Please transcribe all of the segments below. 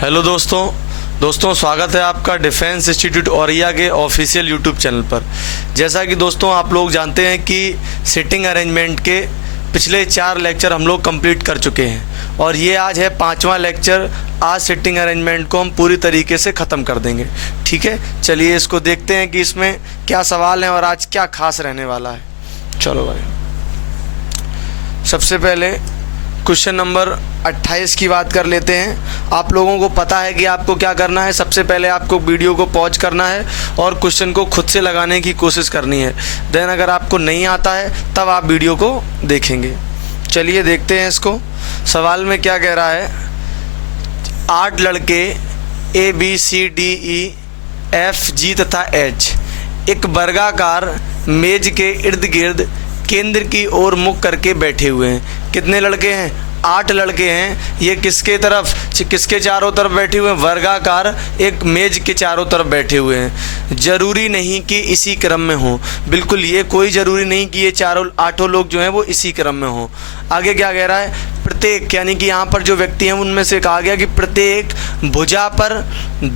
Hello दोस्तों स्वागत है आपका डिफेंस इंस्टीट्यूट औरैया के ऑफिशियल यूट्यूब चैनल पर। जैसा कि दोस्तों आप लोग जानते हैं कि सिटिंग अरेंजमेंट के पिछले 4 लेक्चर हम लोग कंप्लीट कर चुके हैं और ये आज है 5वां लेक्चर। आज सिटिंग अरेंजमेंट को हम पूरी तरीके से ख़त्म कर देंगे। ठीक है, चलिए इसको देखते हैं कि इसमें क्या सवाल हैं और आज क्या खास रहने वाला है। चलो भाई, सबसे पहले क्वेश्चन नंबर 28 की बात कर लेते हैं। आप लोगों को पता है कि आपको क्या करना है। सबसे पहले आपको वीडियो को पॉज करना है और क्वेश्चन को खुद से लगाने की कोशिश करनी है। देन अगर आपको नहीं आता है तब आप वीडियो को देखेंगे। चलिए देखते हैं इसको। सवाल में क्या कह रहा है। 8 लड़के ABCDEFG तथा H एक वर्गाकार मेज के इर्द गिर्द केंद्र की ओर मुख करके बैठे हुए हैं। कितने लड़के हैं? 8 लड़के हैं। ये किसके चारों तरफ बैठे हुए हैं? वर्गाकार एक मेज के चारों तरफ बैठे हुए हैं। ज़रूरी नहीं कि इसी क्रम में हो। बिल्कुल, ये कोई ज़रूरी नहीं कि ये 8 लोग जो हैं वो इसी क्रम में हो। आगे क्या कह रहा है? प्रत्येक, यानी कि यहाँ पर जो व्यक्ति हैं उनमें से कहा गया कि प्रत्येक भुजा पर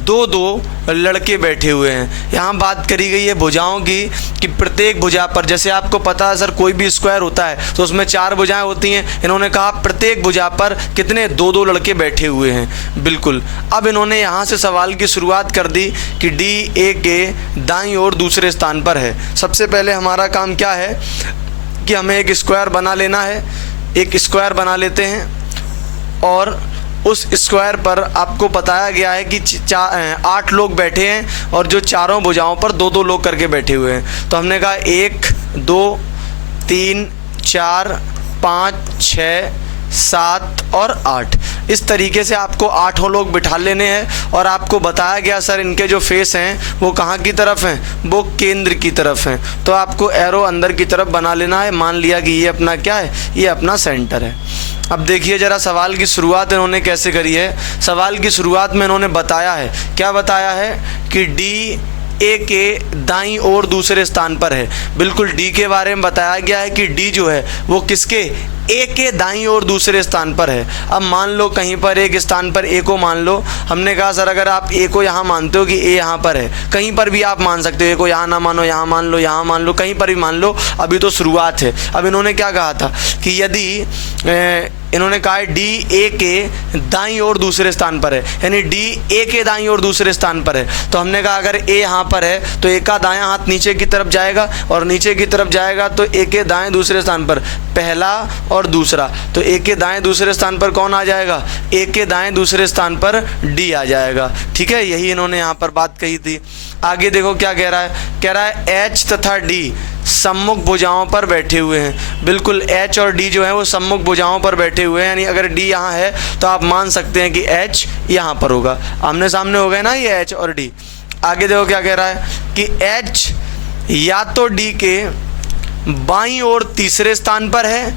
2-2 लड़के बैठे हुए हैं। यहाँ बात करी गई है भुजाओं की कि प्रत्येक भुजा पर, जैसे आपको पता है सर कोई भी स्क्वायर होता है तो उसमें 4 भुजाएं होती हैं। इन्होंने कहा प्रत्येक भुजा पर कितने 2-2 लड़के बैठे हुए हैं। बिल्कुल, अब इन्होंने यहाँ से सवाल की शुरुआत कर दी कि D A के दाईं ओर दूसरे स्थान पर है। सबसे पहले हमारा काम क्या है कि हमें एक स्क्वायर बना लेना है। एक स्क्वायर बना लेते हैं और उस स्क्वायर पर आपको बताया गया है कि 8 लोग बैठे हैं और जो चारों भुजाओं पर 2-2 लोग करके बैठे हुए हैं। तो हमने कहा 1 2 3 4 5 6 7 और 8, इस तरीके से आपको 8 लोग बिठा लेने हैं। और आपको बताया गया सर इनके जो फेस हैं वो कहाँ की तरफ हैं? वो केंद्र की तरफ हैं। तो आपको एरो अंदर की तरफ बना लेना है। मान लिया कि ये अपना क्या है? ये अपना सेंटर है। अब देखिए ज़रा सवाल की शुरुआत इन्होंने कैसे करी है। सवाल की शुरुआत में इन्होंने बताया है, क्या बताया है कि D A के दाईं ओर दूसरे स्थान पर है। बिल्कुल, D के बारे में बताया गया है कि D जो है वो किसके? A के दाईं ओर दूसरे स्थान पर है। अब मान लो कहीं पर एक स्थान पर A को मान लो। हमने कहा सर अगर आप A को यहाँ मानते हो कि A यहाँ पर है, कहीं पर भी आप मान सकते हो। A को यहाँ ना मानो, यहाँ मान लो, यहाँ मान लो, कहीं पर भी मान लो। अभी तो शुरुआत है। अब इन्होंने क्या कहा था कि यदि इन्होंने कहा है D A के दाईं ओर दूसरे स्थान पर है, यानी D A के दाईं ओर दूसरे स्थान पर है। तो हमने कहा अगर A यहाँ पर है तो A का दायां हाथ नीचे की तरफ जाएगा और नीचे की तरफ जाएगा तो A के दाएं दूसरे स्थान पर पहला और दूसरा। तो A के दाएं दूसरे स्थान पर कौन आ जाएगा? A के दाएं दूसरे स्थान पर D आ जाएगा। ठीक है, यही इन्होंने यहाँ पर बात कही थी। आगे देखो क्या कह रहा है। कह रहा है H तथा D सम्मुख भुजाओं पर बैठे हुए हैं। बिल्कुल, H और D जो है वो सम्मुख भुजाओं पर बैठे हुए हैं। यानी अगर D यहाँ है तो आप मान सकते हैं कि H यहाँ पर होगा। आमने सामने हो गए ना ये H और D। आगे देखो क्या कह रहा है कि H या तो D के बाईं ओर तीसरे स्थान पर है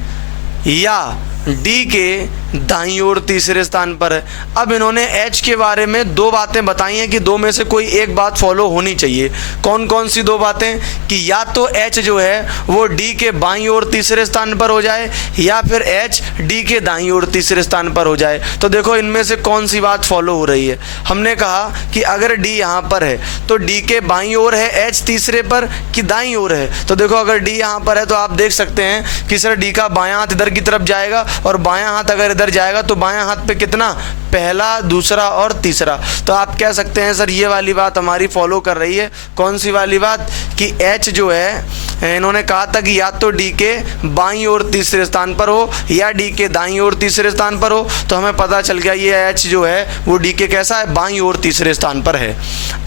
या D के दाईं ओर तीसरे स्थान पर है। अब इन्होंने H के बारे में 2 बातें बताई हैं कि 2 में से कोई एक बात फॉलो होनी चाहिए। कौन कौन सी 2 बातें? कि या तो H जो है वो D के बाईं ओर तीसरे स्थान पर हो जाए या फिर H D के दाईं ओर तीसरे स्थान पर हो जाए। तो देखो इनमें से कौन सी बात फॉलो हो रही है। हमने कहा कि अगर D यहाँ पर है तो D के बाईं ओर है, H तीसरे पर कि दाईं ओर है। तो देखो अगर D यहाँ पर है तो आप देख सकते हैं कि सर D का बायां हाथ इधर की तरफ जाएगा और बायां हाथ अगर इधर जाएगा तो बायां हाथ पे कितना? पहला, दूसरा और तीसरा। तो आप कह सकते हैं सर ये वाली बात हमारी फॉलो कर रही है। कौन सी वाली बात? कि H जो है इन्होंने कहा था कि या तो D के बाईं ओर तीसरे स्थान पर हो या D के दाईं ओर तीसरे स्थान पर हो। तो हमें पता चल गया ये H जो है वो D के कैसा है? बाईं ओर तीसरे स्थान पर है।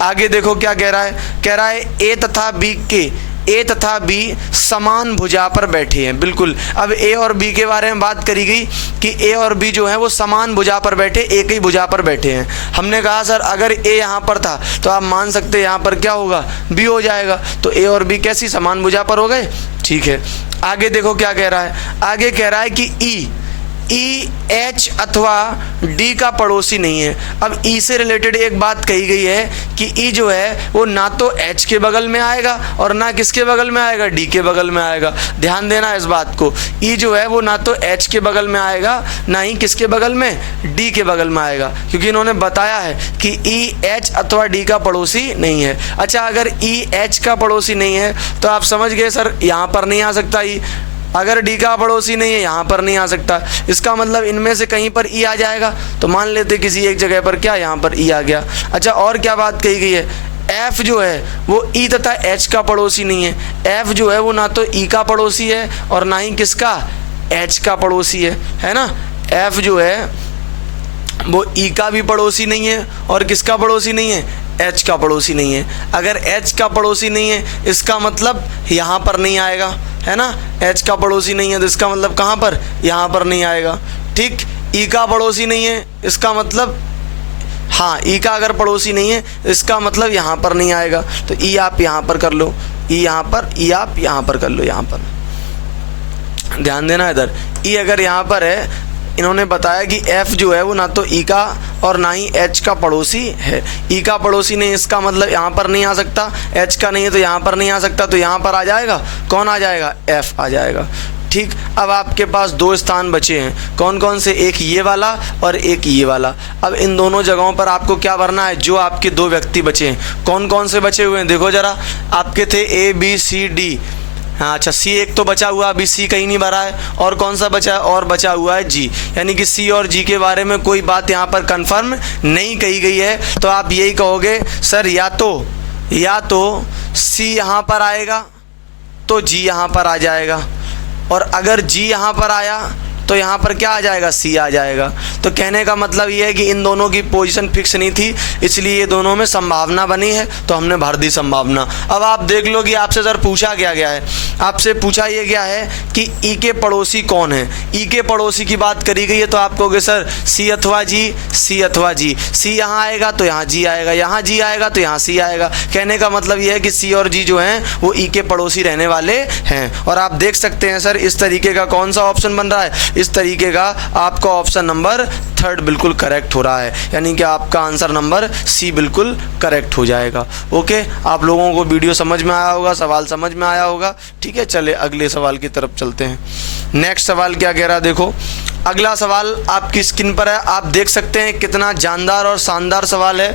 आगे देखो क्या कह रहा है। कह रहा है A तथा B समान भुजा पर बैठे हैं। बिल्कुल, अब A और B के बारे में बात करी गई कि A और B जो है वो समान भुजा पर बैठे, एक ही भुजा पर बैठे हैं। हमने कहा सर अगर A यहाँ पर था तो आप मान सकते हैं यहाँ पर क्या होगा? B हो जाएगा। तो A और B कैसी? समान भुजा पर हो गए। ठीक है, आगे देखो क्या कह रहा है। आगे कह रहा है कि ई एच अथवा डी का पड़ोसी नहीं है। अब ई से रिलेटेड एक बात कही गई है कि ई जो है वो ना तो एच के बगल में आएगा और ना किसके बगल में आएगा, डी के बगल में आएगा। ध्यान देना इस बात को, ई जो है वो ना तो एच के बगल में आएगा ना ही किसके बगल में, डी के बगल में आएगा, क्योंकि इन्होंने बताया है कि ई एच अथवा डी का पड़ोसी नहीं है। अच्छा, अगर ई एच का पड़ोसी नहीं है तो आप समझ गए सर यहाँ पर नहीं आ सकता ई, अगर डी का पड़ोसी नहीं है यहाँ पर नहीं आ सकता, इसका मतलब इनमें से कहीं पर ई आ जाएगा। तो मान लेते किसी एक जगह पर क्या यहाँ पर ई आ गया। अच्छा, और क्या बात कही गई है, एफ जो है वो ई तथा एच का पड़ोसी नहीं है। एफ जो है वो ना तो ई का पड़ोसी है और ना ही किसका, एच का पड़ोसी है ना। एफ जो है वो ई का भी पड़ोसी नहीं है और किसका पड़ोसी नहीं है, एच का पड़ोसी नहीं है। अगर एच का पड़ोसी नहीं है इसका मतलब यहाँ पर नहीं आएगा, है ना। एच का पड़ोसी नहीं है तो इसका मतलब कहाँ पर, यहाँ पर नहीं आएगा। ठीक, ई का पड़ोसी नहीं है इसका मतलब, हाँ ई का अगर पड़ोसी नहीं है इसका मतलब यहाँ पर नहीं आएगा। तो ई आप यहाँ पर कर लो, ई यहाँ पर, ई आप यहाँ पर कर लो, यहाँ पर ध्यान देना इधर। ई अगर यहाँ पर है, इन्होंने बताया कि एफ जो है वो ना तो ई का और ना ही एच का पड़ोसी है। ई का पड़ोसी नहीं इसका मतलब यहाँ पर नहीं आ सकता, एच का नहीं है तो यहाँ पर नहीं आ सकता, तो यहाँ पर आ जाएगा, कौन आ जाएगा, एफ आ जाएगा। ठीक, अब आपके पास दो स्थान बचे हैं, कौन कौन से, एक ये वाला और एक ये वाला। अब इन दोनों जगहों पर आपको क्या भरना है, जो आपके दो व्यक्ति बचे हैं, कौन कौन से बचे हुए हैं देखो ज़रा। आपके थे ए बी सी डी, हाँ अच्छा सी एक तो बचा हुआ, अभी सी कहीं नहीं भरा है, और कौन सा बचा है, और बचा हुआ है जी। यानी कि सी और जी के बारे में कोई बात यहाँ पर कंफर्म नहीं कही गई है। तो आप यही कहोगे सर या तो सी यहाँ पर आएगा तो जी यहाँ पर आ जाएगा, और अगर जी यहाँ पर आया तो यहाँ पर क्या आ जाएगा, सी आ जाएगा। तो कहने का मतलब ये है कि इन दोनों की पोजीशन फिक्स नहीं थी, इसलिए ये दोनों में संभावना बनी है तो हमने भर दी संभावना। अब आप देख लो कि आपसे सर पूछा क्या गया है, आपसे पूछा ये गया है कि ई के पड़ोसी कौन है। ई के पड़ोसी की बात करी गई है तो आप कहोगे सर सी अथवा जी, सी अथवा जी। सी यहाँ आएगा तो यहाँ जी आएगा, यहाँ जी आएगा तो यहाँ सी आएगा। कहने का मतलब ये है कि सी और जी जो हैं वो ई के पड़ोसी रहने वाले हैं। और आप देख सकते हैं सर इस तरीके का कौन सा ऑप्शन बन रहा है, इस तरीके का आपका ऑप्शन नंबर 3 बिल्कुल करेक्ट हो रहा है, यानी कि आपका आंसर नंबर सी बिल्कुल करेक्ट हो जाएगा। ओके, आप लोगों को वीडियो समझ में आया होगा, सवाल समझ में आया होगा। ठीक है, चले अगले सवाल की तरफ चलते हैं। नेक्स्ट सवाल क्या कह रहा है देखो, अगला सवाल आपकी स्क्रीन पर है, आप देख सकते हैं कितना जानदार और शानदार सवाल है।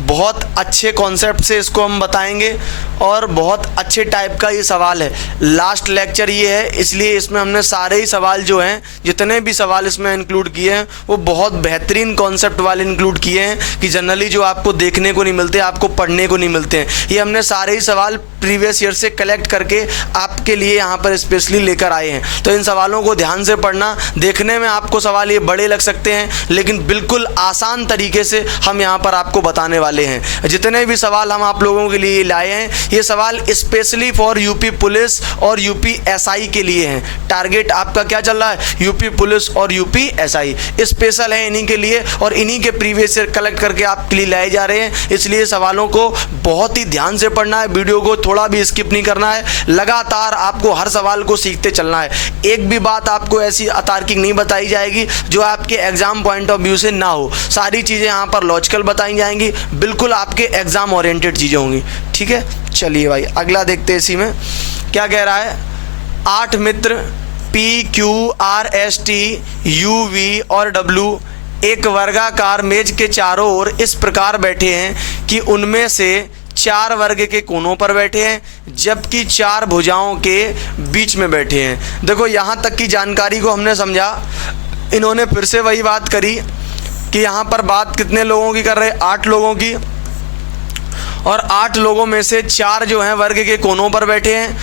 बहुत अच्छे कॉन्सेप्ट से इसको हम बताएंगे और बहुत अच्छे टाइप का ये सवाल है। लास्ट लेक्चर ये है, इसलिए इसमें हमने सारे ही सवाल जो हैं, जितने भी सवाल इसमें इंक्लूड किए हैं वो बहुत बेहतरीन कॉन्सेप्ट वाले इंक्लूड किए हैं कि जनरली जो आपको देखने को नहीं मिलते, आपको पढ़ने को नहीं मिलते हैं। ये हमने सारे ही सवाल प्रीवियस ईयर से कलेक्ट करके आपके लिए यहाँ पर स्पेशली लेकर आए हैं। तो इन सवालों को ध्यान से पढ़ना। देखने में आपको सवाल ये बड़े लग सकते हैं लेकिन बिल्कुल आसान तरीके से हम यहाँ पर आपको बताने वाले हैं। जितने भी सवाल हम आप लोगों के लिए लाए हैं ये सवाल स्पेशली फॉर यूपी पुलिस और यूपी एसआई के लिए हैं। टारगेट आपका क्या चल रहा है, यूपी पुलिस और यूपी एसआई स्पेशल है इन्हीं के लिए, और इन्हीं के प्रीवियस ईयर कलेक्ट करके आपके लिए लाए जा रहे हैं। इसलिए सवालों को बहुत ही ध्यान से पढ़ना है, वीडियो को थोड़ा भी स्किप नहीं करना है, लगातार आपको हर सवाल को सीखते चलना है। एक भी बात आपको ऐसी अतार्किक नहीं बताई जाएगी जो आपके एग्जाम पॉइंट ऑफ व्यू से ना हो। सारी चीज़ें यहाँ पर लॉजिकल बताई जाएंगी, बिल्कुल आपके एग्जाम ओरिएंटेड चीज़ें होंगी। ठीक है, चलिए भाई अगला देखते हैं। इसी में क्या कह रहा है, 8 मित्र PQRST UV और W एक वर्गाकार मेज के चारों ओर इस प्रकार बैठे हैं कि उनमें से 4 वर्ग के कोनों पर बैठे हैं जबकि 4 भुजाओं के बीच में बैठे हैं। देखो यहाँ तक की जानकारी को हमने समझा, इन्होंने फिर से वही बात करी कि यहाँ पर बात कितने लोगों की कर रहे हैं, 8 लोगों की, और 8 लोगों में से 4 जो हैं वर्ग के कोनों पर बैठे हैं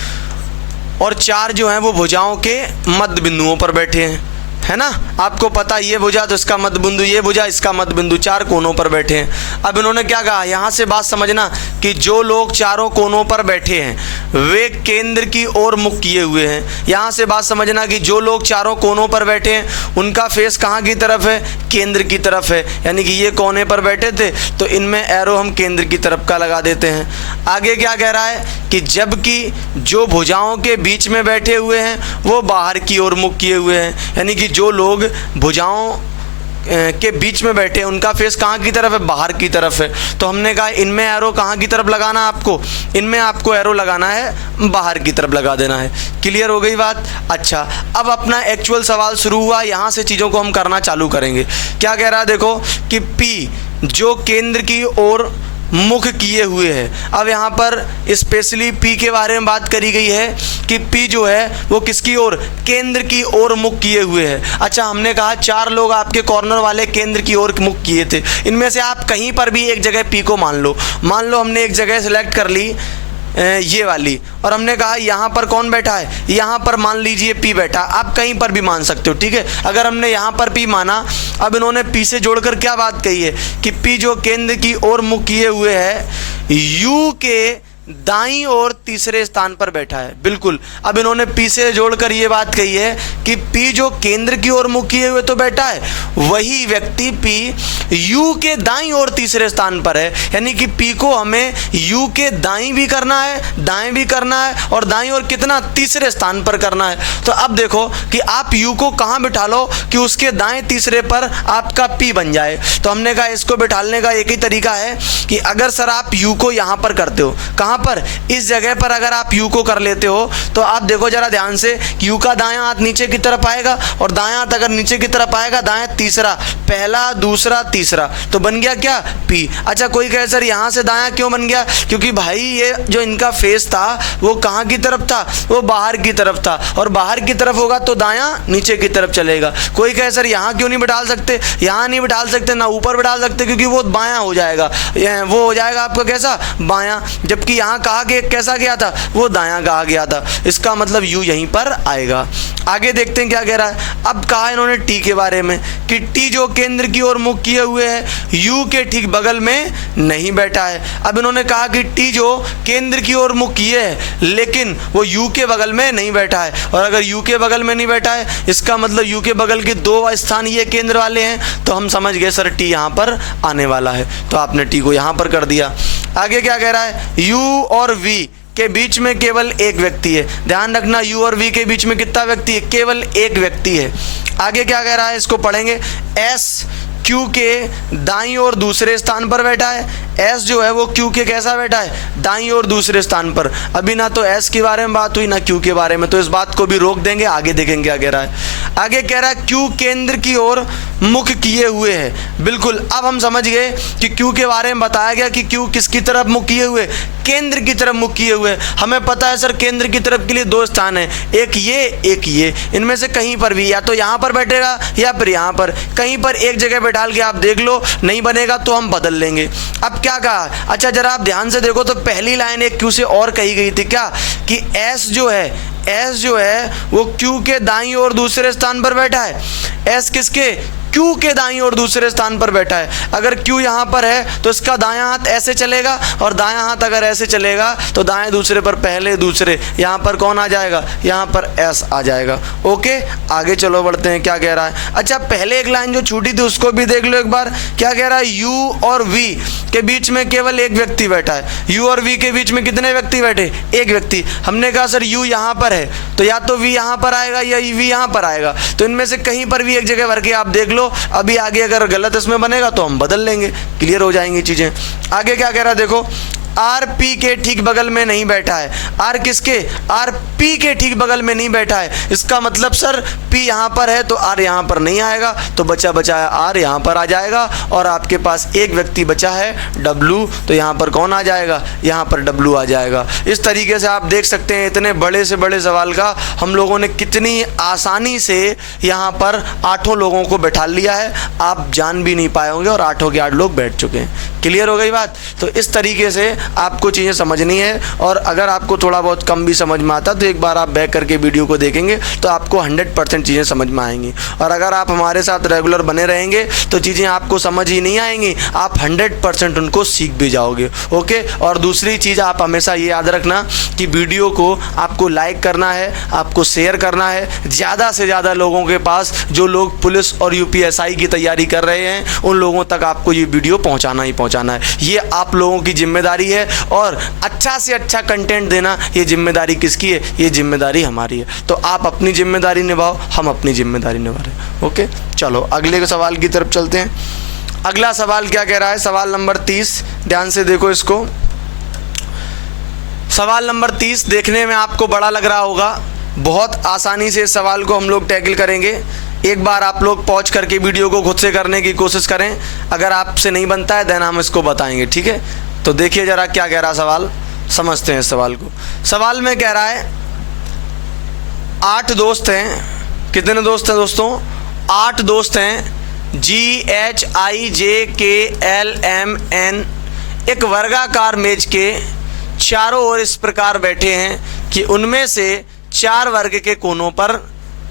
और 4 जो हैं वो भुजाओं के मध्य बिंदुओं पर बैठे हैं, है ना। आपको पता ये भुजा तो इसका मध्य बिंदु, ये भुजा इसका मध्य बिंदु, 4 कोनों पर बैठे हैं। अब इन्होंने क्या कहा, यहाँ से बात समझना कि जो लोग चारों कोनों पर बैठे हैं वे केंद्र की ओर मुख किए हुए हैं। यहाँ से बात समझना कि जो लोग चारों कोनों पर बैठे हैं उनका फेस कहाँ की तरफ है, केंद्र की तरफ है। यानी कि ये कोने पर बैठे थे तो इनमें एरो हम केंद्र की तरफ का लगा देते हैं। आगे क्या कह रहा है कि जबकि जो भुजाओं के बीच में बैठे हुए हैं वो बाहर की ओर मुख किए हुए हैं। यानी कि जो लोग भुजाओं के बीच में बैठे हैं उनका फेस कहाँ की तरफ है, बाहर की तरफ है। तो हमने कहा इनमें एरो कहाँ की तरफ लगाना है आपको, इनमें आपको एरो लगाना है बाहर की तरफ लगा देना है। क्लियर हो गई बात। अच्छा, अब अपना एक्चुअल सवाल शुरू हुआ, यहाँ से चीज़ों को हम करना चालू करेंगे। क्या कह रहा है देखो कि P जो केंद्र की ओर मुख किए हुए है। अब यहाँ पर स्पेशली P के बारे में बात करी गई है कि P जो है वो किसकी ओर, केंद्र की ओर मुख किए हुए है। अच्छा, हमने कहा 4 लोग आपके कॉर्नर वाले केंद्र की ओर मुख किए थे। इनमें से आप कहीं पर भी एक जगह P को मान लो हमने एक जगह सेलेक्ट कर ली ये वाली, और हमने कहा यहाँ पर कौन बैठा है, यहाँ पर मान लीजिए P बैठा। आप कहीं पर भी मान सकते हो, ठीक है। अगर हमने यहाँ पर P माना, अब इन्होंने P से जोड़कर क्या बात कही है कि P जो केंद्र की ओर मुख किए हुए है, U के दाईं ओर तीसरे स्थान पर बैठा है। बिल्कुल, अब इन्होंने P से जोड़कर ये बात कही है कि P जो केंद्र की ओर मुख किए हुए तो बैठा है, वही व्यक्ति P U के दाईं ओर तीसरे स्थान पर है। यानी कि P को हमें U के दाईं भी करना है, दाएं भी करना है, और दाईं ओर कितना, तीसरे स्थान पर करना है। तो अब देखो कि आप U को कहाँ बिठा लो कि उसके दाएं तीसरे पर आपका P बन जाए। तो हमने कहा इसको बिठाने का एक ही तरीका है कि अगर सर आप U को यहाँ पर करते हो, कहाँ पर, इस जगह पर अगर आप U को कर लेते हो, तो आप देखो जरा ध्यान से, U का दायां हाथ नीचे की तरफ आएगा, और दायां हाथ अगर नीचे की तरफ आएगा, दायां तीसरा, पहला दूसरा तीसरा, तो बन गया क्या, P। अच्छा, कोई कहे सर यहाँ से दायां क्यों बन गया, क्योंकि भाई ये जो इनका फेस था वो कहाँ की तरफ था, वो बाहर की तरफ था, और बाहर की तरफ होगा तो दायां नीचे की तरफ चलेगा। कोई कहे सर यहाँ क्यों नहीं बिठाल सकते, यहाँ नहीं बिठाल सकते, ना ऊपर बिठाल सकते, क्योंकि वो बायां हो जाएगा, वो हो जाएगा आपका कैसा, बायां, जबकि यहाँ कहा कि कैसा गया था, वो दायां कहा गया था। इसका मतलब U यहीं पर आएगा। आगे देखते हैं क्या कह रहा है। अब कहा इन्होंने T के बारे में कि T जो केंद्र की ओर मुख किए हुए है, U के ठीक बगल में नहीं बैठा है। अब इन्होंने कहा कि T जो केंद्र की ओर मुख किए है, लेकिन वो U के बगल में नहीं बैठा है, और अगर U के बगल में नहीं बैठा है, इसका मतलब U के बगल के 2 स्थान ये केंद्र वाले हैं। तो हम समझ गए सर T यहाँ पर आने वाला है, तो आपने T को यहाँ पर कर दिया। आगे क्या कह रहा है, U और V के बीच में केवल एक व्यक्ति है। ध्यान रखना, U और V के बीच में कितना व्यक्ति है, केवल एक व्यक्ति है। आगे क्या कह रहा है, इसको पढ़ेंगे। S Q के दाईं ओर दूसरे स्थान पर बैठा है। S जो है वो Q के कैसा बैठा है, दाईं ओर दूसरे स्थान पर। अभी ना तो S के बारे में बात हुई ना Q के बारे में, तो इस बात को भी रोक देंगे, आगे देखेंगे क्या कह रहा है। आगे कह रहा है Q केंद्र की ओर मुख किए हुए है। बिल्कुल, अब हम समझ गए कि Q के बारे में बताया गया कि Q किसकी तरफ मुख किए हुए, केंद्र की तरफ मुख किए हुए। हमें पता है सर केंद्र की तरफ के लिए 2 स्थान है, एक ये, इनमें से कहीं पर भी, या तो यहाँ पर बैठेगा या फिर यहाँ पर, कहीं पर एक जगह बैठा के आप देख लो, नहीं बनेगा तो हम बदल लेंगे। अब क्या कहा, अच्छा जरा आप ध्यान से देखो तो पहली लाइन एक Q से और कही गई थी, क्या कि S जो है वो Q के दाईं ओर दूसरे स्थान पर बैठा है। S किसके, Q के दाईं ओर दूसरे स्थान पर बैठा है। अगर Q यहाँ पर है तो इसका दायां हाथ ऐसे चलेगा, और दायां हाथ अगर ऐसे चलेगा तो दाएं दूसरे पर पहले दूसरे, यहाँ पर कौन आ जाएगा, यहाँ पर S आ जाएगा। ओके, आगे चलो बढ़ते हैं, क्या कह रहा है। अच्छा, पहले एक लाइन जो छूटी थी उसको भी देख लो एक बार। क्या कह रहा है, U और V के बीच में केवल एक व्यक्ति बैठा है। U और V के बीच में कितने व्यक्ति बैठे, एक व्यक्ति। हमने कहा सर U यहाँ पर है, तो या तो V यहाँ पर आएगा या V यहाँ पर आएगा, तो इनमें से कहीं पर भी एक जगह भर के आप देख लो। अभी आगे अगर गलत इसमें बनेगा तो हम बदल लेंगे, क्लियर हो जाएंगी चीजें। आगे क्या कह रहा है देखो, R P के ठीक बगल में नहीं बैठा है। R किसके, R P के ठीक बगल में नहीं बैठा है। इसका मतलब सर P यहाँ पर है तो R यहाँ पर नहीं आएगा, तो बचा बचाया R यहाँ पर आ जाएगा, और आपके पास एक व्यक्ति बचा है W, तो यहाँ पर कौन आ जाएगा, यहाँ पर W आ जाएगा। इस तरीके से आप देख सकते हैं इतने बड़े से बड़े सवाल का हम लोगों ने कितनी आसानी से यहाँ पर 8 लोगों को बैठा लिया है। आप जान भी नहीं पाए होंगे और 8 के 8 लोग बैठ चुके हैं। क्लियर हो गई बात। तो इस तरीके से आपको चीज़ें समझनी है, और अगर आपको थोड़ा बहुत कम भी समझ में आता तो एक बार आप बैक करके वीडियो को देखेंगे तो आपको 100% चीज़ें समझ में आएंगी। और अगर आप हमारे साथ रेगुलर बने रहेंगे तो चीज़ें आपको समझ ही नहीं आएंगी, आप 100% उनको सीख भी जाओगे। ओके, और दूसरी चीज़ आप हमेशा ये याद रखना कि वीडियो को आपको लाइक करना है, आपको शेयर करना है ज़्यादा से ज़्यादा लोगों के पास। जो लोग पुलिस और UPSI की तैयारी कर रहे हैं उन लोगों तक आपको ये वीडियो पहुँचाना ही पहुँचाना है। ये आप लोगों की जिम्मेदारी है, और अच्छा से अच्छा कंटेंट देना ये जिम्मेदारी किसकी है, ये जिम्मेदारी हमारी है। तो आप अपनी जिम्मेदारी निभाओ, हम अपनी जिम्मेदारी निभा रहे हैं। ओके, चलो अगले के सवाल की तरफ चलते हैं। अगला सवाल क्या कह रहा है, सवाल नंबर 30, ध्यान से देखो इसको। सवाल नंबर 30 देखने में आपको बड़ा लग रहा होगा, बहुत आसानी से इस सवाल को हम लोग टैकल करेंगे। एक बार आप लोग पॉज करके वीडियो को खुद से करने की कोशिश करें, अगर आपसे नहीं बनता है देन हम इसको बताएंगे, ठीक है। तो देखिए ज़रा क्या कह रहा सवाल, समझते हैं इस सवाल को। सवाल में कह रहा है 8 दोस्त हैं, कितने दोस्त हैं दोस्तों, 8 दोस्त हैं, GHIJKLMN एक वर्गाकार मेज के चारों ओर इस प्रकार बैठे हैं कि उनमें से 4 वर्ग के कोनों पर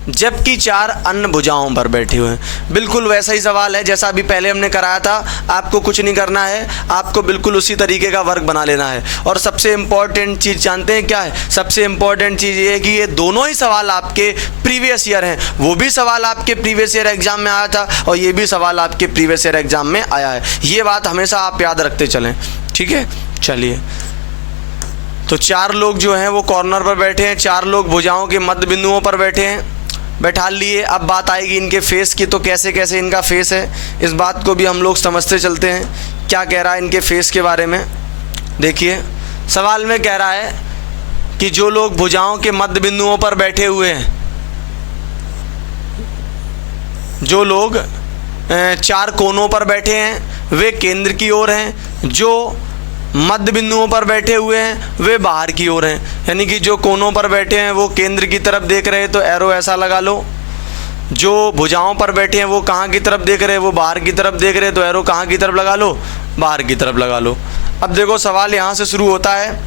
जबकि 4 अन्य भुजाओं पर बैठे हुए हैं। बिल्कुल वैसा ही सवाल है जैसा अभी पहले हमने कराया था। आपको कुछ नहीं करना है, आपको बिल्कुल उसी तरीके का वर्ग बना लेना है। और सबसे इम्पॉर्टेंट चीज़ जानते हैं क्या है, सबसे इम्पॉर्टेंट चीज़ ये है कि ये दोनों ही सवाल आपके प्रीवियस ईयर हैं। वो भी सवाल आपके प्रीवियस ईयर एग्जाम में आया था और ये भी सवाल आपके प्रीवियस ईयर एग्जाम में आया है। ये बात हमेशा आप याद रखते चलें, ठीक है। चलिए, तो 4 लोग जो हैं वो कॉर्नर पर बैठे हैं, 4 लोग भुजाओं के मध्य बिंदुओं पर बैठे हैं, बैठा लिए। अब बात आएगी इनके फेस की, तो कैसे कैसे इनका फेस है इस बात को भी हम लोग समझते चलते हैं। क्या कह रहा है इनके फेस के बारे में, देखिए सवाल में कह रहा है कि जो लोग भुजाओं के मध्य बिंदुओं पर बैठे हुए हैं, जो लोग 4 कोनों पर बैठे हैं वे केंद्र की ओर हैं, जो मध्य बिंदुओं पर बैठे हुए हैं वे बाहर की ओर हैं। यानी कि जो कोनों पर बैठे हैं वो केंद्र की तरफ देख रहे हैं तो एरो ऐसा लगा लो, जो भुजाओं पर बैठे हैं वो कहाँ की तरफ देख रहे हैं, वो बाहर की तरफ देख रहे हैं तो एरो कहाँ की तरफ लगा लो, बाहर की तरफ लगा लो। अब देखो सवाल यहाँ से शुरू होता है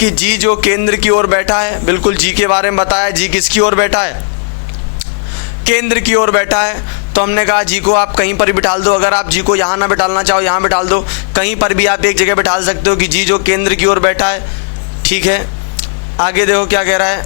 कि जी जो केंद्र की ओर बैठा है, बिल्कुल जी के बारे में बताया, जी किसकी ओर बैठा है, केंद्र की ओर बैठा है। तो हमने कहा जी को आप कहीं पर भी बिठाल दो, अगर आप जी को यहाँ ना बिठालना चाहो यहाँ बिठाल दो, कहीं पर भी आप एक जगह बिठाल सकते हो कि जी जो केंद्र की ओर बैठा है, ठीक है। आगे देखो क्या कह रहा है,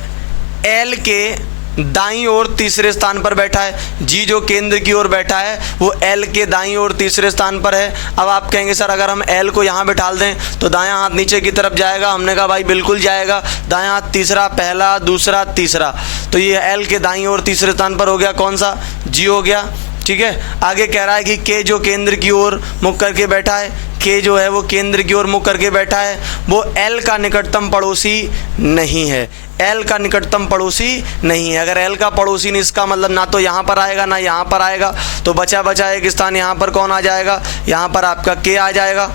एल के दाईं ओर तीसरे स्थान पर बैठा है, जी जो केंद्र की ओर बैठा है वो एल के दाईं ओर तीसरे स्थान पर है। अब आप कहेंगे सर अगर हम एल को यहाँ बिठाल दें तो दायां हाथ नीचे की तरफ जाएगा, हमने कहा भाई बिल्कुल जाएगा, दायां हाथ तीसरा, पहला, दूसरा, तीसरा, तो ये एल के दाईं ओर तीसरे स्थान पर हो गया, कौन सा, जी हो गया, ठीक है। आगे कह रहा है कि के जो केंद्र की ओर मुख करके बैठा है, के जो है वो केंद्र की ओर मुख करके बैठा है, वो एल का निकटतम पड़ोसी नहीं है, एल का निकटतम पड़ोसी नहीं है। अगर एल का पड़ोसी नहीं, इसका मतलब ना तो यहाँ पर आएगा ना यहाँ पर आएगा, तो बचा बचा एक स्थान यहाँ पर कौन आ जाएगा, यहाँ पर आपका के आ जाएगा।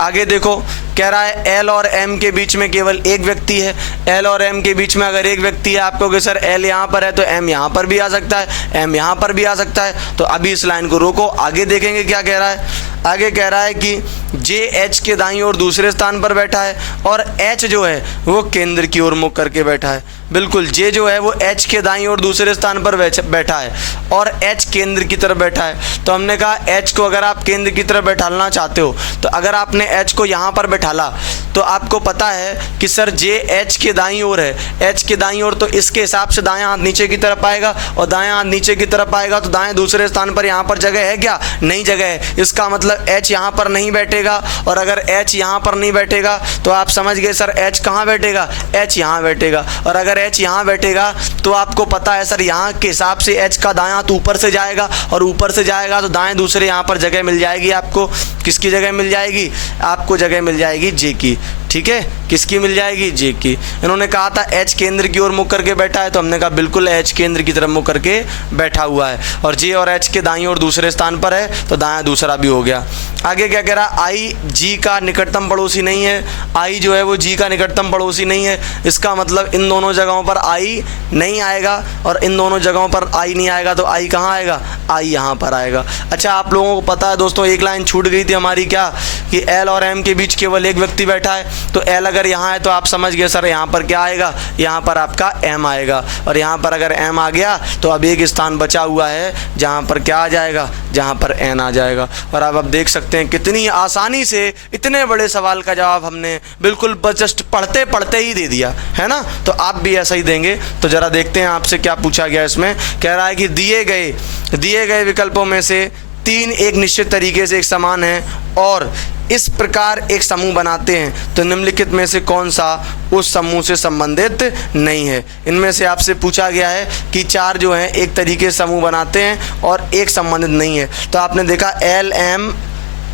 आगे देखो कह रहा है एल और एम के बीच में केवल एक व्यक्ति है, एल और एम के बीच में अगर एक व्यक्ति है, आप कहोगे सर एल यहाँ पर है तो एम यहाँ पर भी आ सकता है, एम यहाँ पर भी आ सकता है। तो अभी इस लाइन को रोको, आगे देखेंगे क्या कह रहा है। आगे कह रहा है कि जे एच के दाईं ओर दूसरे स्थान पर बैठा है और एच जो है वो केंद्र की ओर मुख करके बैठा है। बिल्कुल, जे जो है वो एच के दाईं ओर दूसरे स्थान पर बैठा है और एच केंद्र की तरफ बैठा है। तो हमने कहा एच को अगर आप केंद्र की तरफ बैठाना चाहते हो तो अगर आपने एच को यहाँ पर बैठाला तो आपको पता है कि सर जे एच के दाईं ओर है, एच के दाईं ओर, तो इसके हिसाब से दायां हाथ नीचे की तरफ आएगा और दायां हाथ नीचे की तरफ आएगा तो दाएं दूसरे स्थान पर यहाँ पर जगह है क्या, नहीं जगह है। इसका मतलब एच यहाँ पर नहीं बैठेगा और अगर एच यहाँ पर नहीं बैठेगा तो आप समझ गए सर एच कहाँ बैठेगा, एच यहाँ बैठेगा। और अगर एच यहाँ बैठेगा तो आपको पता है सर यहाँ के हिसाब से एच का दायां हाथ ऊपर से जाएगा और ऊपर से जाएगा तो दाएं दूसरे यहाँ पर जगह मिल जाएगी आपको। किसकी जगह मिल जाएगी, आपको जगह मिल जाएगी जे की, ठीक है। किसकी मिल जाएगी, जे की। इन्होंने कहा था एच केंद्र की ओर मुख करके बैठा है तो हमने कहा बिल्कुल एच केंद्र की तरफ मुख करके बैठा हुआ है और जे और एच के दाईं ओर दूसरे स्थान पर है तो दायां दूसरा भी हो गया। आगे क्या कह रहा है, आई जी का निकटतम पड़ोसी नहीं है, आई जो है वो जी का निकटतम पड़ोसी नहीं है। इसका मतलब इन दोनों जगहों पर आई नहीं आएगा और इन दोनों जगहों पर आई नहीं आएगा तो आई कहाँ आएगा, आई यहाँ पर आएगा। अच्छा, आप लोगों को पता है दोस्तों एक लाइन छूट गई थी हमारी, क्या, कि एल और एम के बीच केवल एक व्यक्ति बैठा है। तो एल अगर यहाँ है तो आप समझ गए सर यहाँ पर क्या आएगा, यहाँ पर आपका एम आएगा और यहाँ पर अगर एम आ गया तो अब एक स्थान बचा हुआ है जहाँ पर क्या आ जाएगा, जहाँ पर एन आ जाएगा। और अब आप देख सकते हैं कितनी आसानी से इतने बड़े सवाल का जवाब हमने बिल्कुल जस्ट पढ़ते पढ़ते ही दे दिया है ना। तो आप भी ऐसा ही देंगे। तो ज़रा देखते हैं आपसे क्या पूछा गया। इसमें कह रहा है कि दिए गए विकल्पों में से 3 एक निश्चित तरीके से एक समान है और इस प्रकार एक समूह बनाते हैं तो निम्नलिखित में से कौन सा उस समूह से संबंधित नहीं है। इनमें से आपसे पूछा गया है कि 4 जो हैं एक तरीके से समूह बनाते हैं और एक संबंधित नहीं है। तो आपने देखा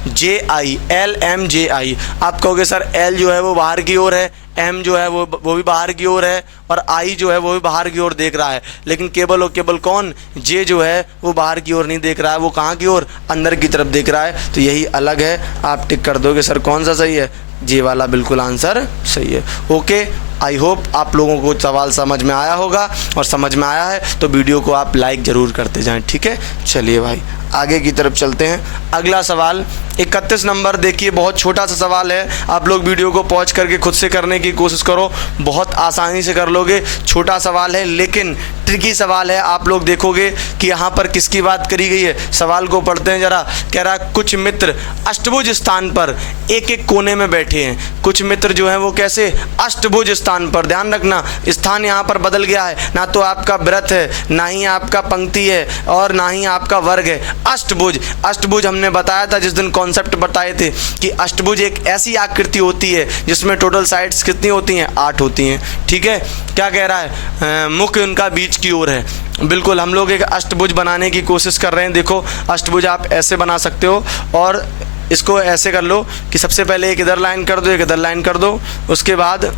LMJI। आप कहोगे सर L जो है वो बाहर की ओर है, M जो है वो भी बाहर की ओर है और I जो है वो भी बाहर की ओर देख रहा है, लेकिन केवल और केवल कौन J जो है वो बाहर की ओर नहीं देख रहा है, वो कहाँ की ओर, अंदर की तरफ देख रहा है। तो यही अलग है। आप टिक कर दोगे सर कौन सा सही है, J वाला बिल्कुल आंसर सही है। ओके, आई होप आप लोगों को सवाल समझ में आया होगा, और समझ में आया है तो वीडियो को आप लाइक ज़रूर करते जाएं। ठीक है, चलिए भाई आगे की तरफ चलते हैं। अगला सवाल 31 नंबर देखिए, बहुत छोटा सा सवाल है। आप लोग वीडियो को पॉज करके खुद से करने की कोशिश करो, बहुत आसानी से कर लोगे। छोटा सवाल है लेकिन ट्रिकी सवाल है। आप लोग देखोगे कि यहाँ पर किसकी बात करी गई है। सवाल को पढ़ते हैं जरा। कह रहा कुछ मित्र अष्टभुज स्थान पर एक एक कोने में बैठे हैं। कुछ मित्र जो हैं वो कैसे, अष्टभुज स्थान पर। ध्यान रखना, स्थान यहाँ पर बदल गया है, ना तो आपका व्रत है, ना ही आपका पंक्ति है, और ना ही आपका वर्ग है। अष्टभुज, अष्टभुज हमने बताया था जिस दिन कॉन्सेप्ट बताए थे कि अष्टभुज एक ऐसी आकृति होती है जिसमें टोटल साइड्स कितनी होती हैं, 8 होती हैं। ठीक है, क्या कह रहा है, मुख्य उनका बीच की ओर है। बिल्कुल हम लोग एक अष्टभुज बनाने की कोशिश कर रहे हैं। देखो अष्टभुज आप ऐसे बना सकते हो, और इसको ऐसे कर लो कि सबसे पहले एक इधर लाइन कर दो, एक इधर लाइन कर दो, उसके बाद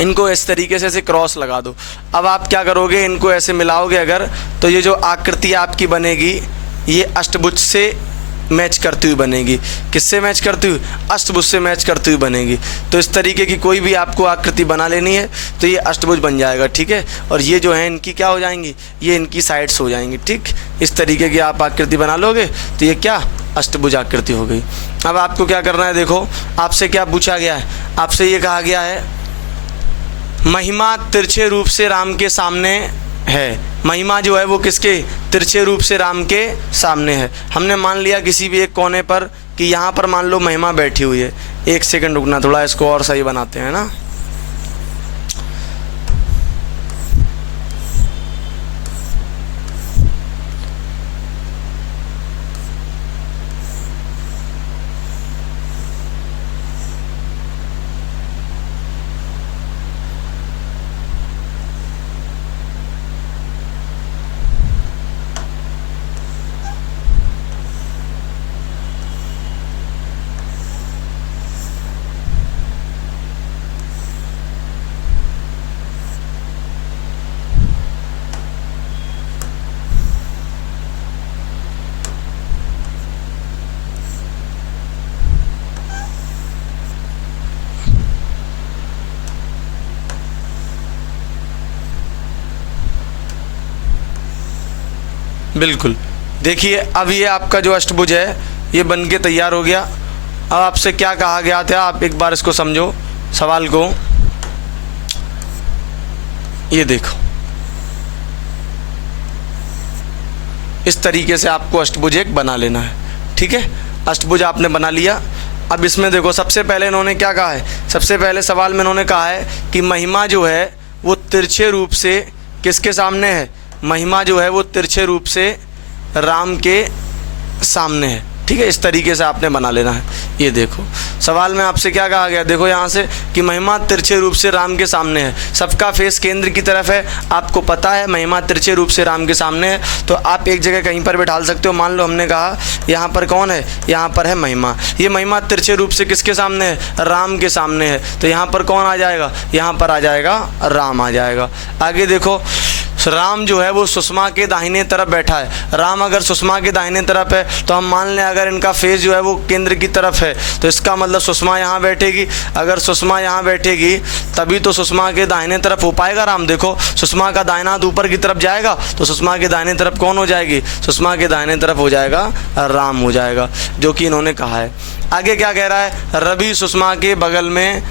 इनको इस तरीके से ऐसे क्रॉस लगा दो। अब आप क्या करोगे, इनको ऐसे मिलाओगे अगर, तो ये जो आकृति आपकी बनेगी ये अष्टभुज से मैच करती हुई बनेगी। किससे मैच करती हुई, अष्टभुज से मैच करती हुई बनेगी। तो इस तरीके की कोई भी आपको आकृति बना लेनी है तो ये अष्टभुज बन जाएगा। ठीक है, और ये जो है इनकी क्या हो जाएंगी, ये इनकी साइड्स हो जाएंगी। ठीक, इस तरीके की आप आकृति बना लोगे तो ये क्या, अष्टभुज आकृति हो गई। अब आपको क्या करना है, देखो आपसे क्या पूछा गया है, आपसे ये कहा गया है महिमा तिरछे रूप से राम के सामने है। महिमा जो है वो किसके, तिरछे रूप से राम के सामने है। हमने मान लिया किसी भी एक कोने पर कि यहाँ पर मान लो महिमा बैठी हुई है। एक सेकंड रुकना, थोड़ा इसको और सही बनाते हैं ना। बिल्कुल, देखिए अब ये आपका जो अष्टभुज है ये बन के तैयार हो गया। अब आपसे क्या कहा गया था, आप एक बार इसको समझो सवाल को। ये देखो इस तरीके से आपको अष्टभुज एक बना लेना है। ठीक है, अष्टभुज आपने बना लिया। अब इसमें देखो सबसे पहले इन्होंने क्या कहा है, सबसे पहले सवाल में इन्होंने कहा है कि महिमा जो है वो तिरछे रूप से किसके सामने है, महिमा जो है वो तिरछे रूप से राम के सामने है। ठीक है, इस तरीके से आपने बना लेना है। ये देखो सवाल में आपसे क्या कहा गया, देखो यहाँ से कि महिमा तिरछे रूप से राम के सामने है। सबका फेस केंद्र की तरफ है, आपको पता है महिमा तिरछे रूप से राम के सामने है, तो आप एक जगह कहीं पर बैठा सकते हो। मान लो हमने कहा यहाँ पर कौन है, यहाँ पर है महिमा। ये महिमा तिरछे रूप से किसके सामने है, राम के सामने है, तो यहाँ पर कौन आ जाएगा, यहाँ पर आ जाएगा राम आ जाएगा। आगे देखो राम जो है वो सुषमा के दाहिने तरफ बैठा है। राम अगर सुषमा के दाहिने तरफ है तो हम मान लें अगर इनका फेस जो है वो केंद्र की तरफ है तो इसका मतलब सुषमा यहाँ बैठेगी। अगर सुषमा यहाँ बैठेगी तभी तो सुषमा के दाहिने तरफ हो पाएगा राम। देखो सुषमा का दाहिना हाथ ऊपर की तरफ जाएगा तो सुषमा के दाहिने तरफ कौन हो जाएगी, सुषमा के दाहिने तरफ हो जाएगा राम हो जाएगा, जो कि इन्होंने कहा है। आगे क्या कह रहा है, रवि सुषमा के बगल में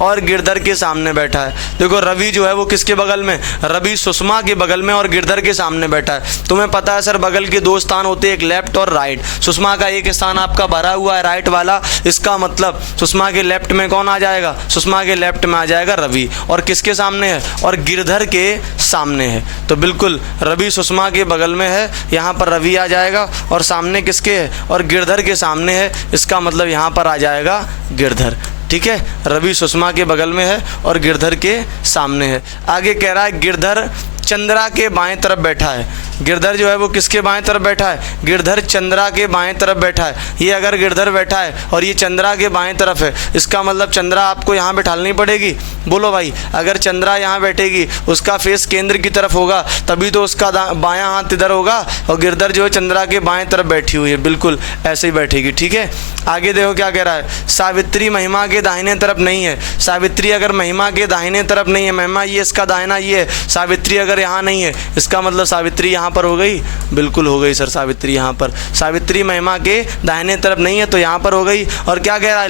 और गिरधर के सामने बैठा है। देखो रवि जो है वो किसके बगल में, रवि सुषमा के बगल में और गिरधर के सामने बैठा है। तुम्हें पता है सर बगल के दो स्थान होते हैं, एक लेफ्ट और राइट। सुषमा का एक स्थान आपका भरा हुआ है राइट वाला, इसका मतलब सुषमा के लेफ्ट में कौन आ जाएगा, सुषमा के लेफ्ट में आ जाएगा रवि, और किसके सामने है, और गिरधर के सामने है। तो बिल्कुल रवि सुषमा के बगल में है, यहाँ पर रवि आ जाएगा, और सामने किसके है, और गिरधर के सामने है, इसका मतलब यहाँ पर आ जाएगा गिरधर। ठीक है, रवि सुषमा के बगल में है और गिरधर के सामने है। आगे कह रहा है गिरधर चंद्रा के बाएं तरफ बैठा है। गिरधर जो है वो किसके बाएं तरफ बैठा है, गिरधर चंद्रा के बाएं तरफ बैठा है। ये अगर गिरधर बैठा है और ये चंद्रा के बाएं तरफ है, इसका मतलब चंद्रा आपको यहाँ बैठालनी पड़ेगी। बोलो भाई, अगर चंद्रा यहाँ बैठेगी, उसका फेस केंद्र की तरफ होगा, तभी तो उसका बायां हाथ इधर होगा, और गिरधर जो है चंद्रा के बाएं तरफ बैठी हुई है, बिल्कुल ऐसे ही बैठेगी। ठीक है, आगे देखो क्या कह रहा है, सावित्री महिमा के दाहिने तरफ नहीं है। सावित्री अगर महिमा के दाहिने तरफ नहीं है, महिमा ये इसका दाहिना ये है, सावित्री अगर यहाँ नहीं है, इसका मतलब सावित्री यहाँ पर हो गई, बिल्कुल हो गई सर सावित्री यहाँ पर। सावित्री महिमा के दाहिने तरफ नहीं है तो यहाँ पर हो गई। और क्या कह रहा है,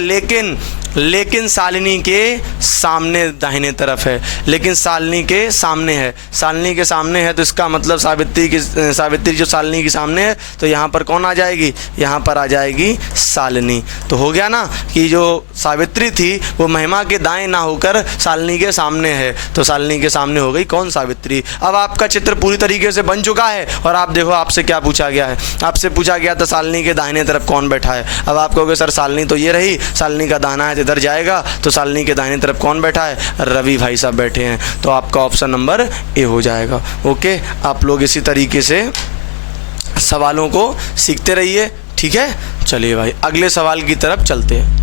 लेकिन शालिनी के सामने दाहिने तरफ है, लेकिन शालिनी के सामने है, शालिनी के सामने है, तो इसका मतलब सावित्री जो शालिनी के सामने है, तो यहाँ पर कौन आ जाएगी, यहाँ पर आ जाएगी शालिनी। तो हो गया ना कि जो सावित्री थी वो महिमा के दाएं ना होकर शालिनी के सामने है, तो शालिनी के सामने हो गई कौन, सावित्री। अब आपका चित्र पूरी तरीके से बन चुका है, और आप देखो आपसे क्या पूछा गया है, आपसे पूछा गया था शालिनी के दाहिने तरफ कौन बैठा है। अब आप कहोगे सर शालिनी तो ये रही, शालिनी का दाहिना है इधर जाएगा, तो शालिनी के दाहिने तरफ कौन बैठा है, रवि भाई साहब बैठे हैं, तो आपका ऑप्शन नंबर ए हो जाएगा। ओके, आप लोग इसी तरीके से सवालों को सीखते रहिए। ठीक है, चलिए भाई अगले सवाल की तरफ चलते हैं।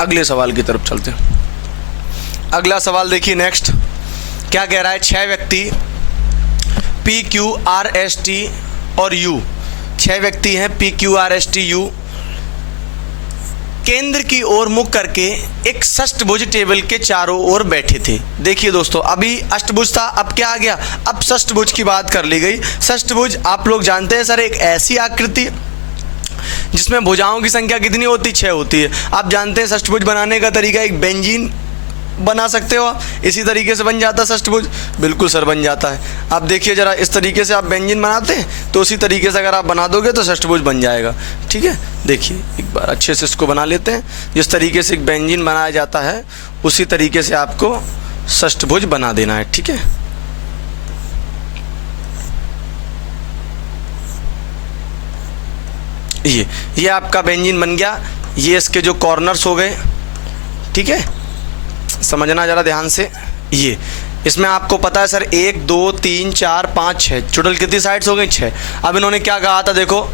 अगले सवाल की तरफ चलते हैं। अगला सवाल देखिए, नेक्स्ट क्या कह रहा है, 6 व्यक्ति P Q R S T और यू, 6 व्यक्ति हैं P Q R S T U, केंद्र की ओर मुख करके एक षष्ठभुज टेबल के चारों ओर बैठे थे। देखिए दोस्तों, अभी अष्टभुज था, अब क्या आ गया, अब षष्ठभुज की बात कर ली गई। षष्ठभुज आप लोग जानते हैं सर, एक ऐसी आकृति जिसमें भुजाओं की संख्या कितनी होती, 6 होती है। आप जानते हैं षष्ठभुज बनाने का तरीका, एक बेंजीन बना सकते हो आप, इसी तरीके से बन जाता है षष्ठभुज, बिल्कुल सर बन जाता है। आप देखिए जरा, इस तरीके से आप बेंजीन बनाते हैं, तो उसी तरीके से अगर आप बना दोगे तो षष्ठभुज बन जाएगा। ठीक है, देखिए एक बार अच्छे से इसको बना लेते हैं। जिस तरीके से एक बेंजीन बनाया जाता है उसी तरीके से आपको षष्ठभुज बना देना है। ठीक है, ये आपका बेंजीन बन गया, ये इसके जो कॉर्नर्स हो गए। ठीक है, समझना ज़रा ध्यान से। ये इसमें आपको पता है सर 1 2 3 4 5 6 टोटल कितनी साइड्स हो गई, 6। अब इन्होंने क्या कहा था, देखो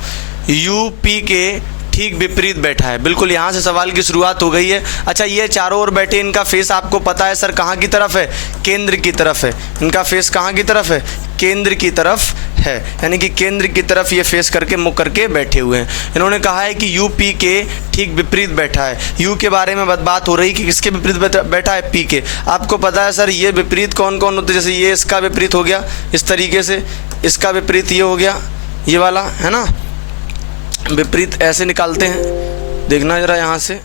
यूपी के ठीक विपरीत बैठा है, बिल्कुल यहाँ से सवाल की शुरुआत हो गई है। अच्छा, ये चारों ओर बैठे, इनका फेस आपको पता है सर कहाँ की तरफ है, केंद्र की तरफ है। इनका फेस कहाँ की तरफ है, केंद्र की तरफ है, यानी कि केंद्र की तरफ ये फेस करके मुख करके बैठे हुए हैं। इन्होंने कहा है कि यू पी के ठीक विपरीत बैठा है। यू के बारे में बात हो रही कि किसके विपरीत बैठा है, पी के। आपको पता है सर ये विपरीत कौन कौन होते हैं, जैसे ये इसका विपरीत हो गया इस तरीके से, इसका विपरीत ये हो गया, ये वाला है ना, विपरीत ऐसे निकालते हैं। देखना जरा यहाँ से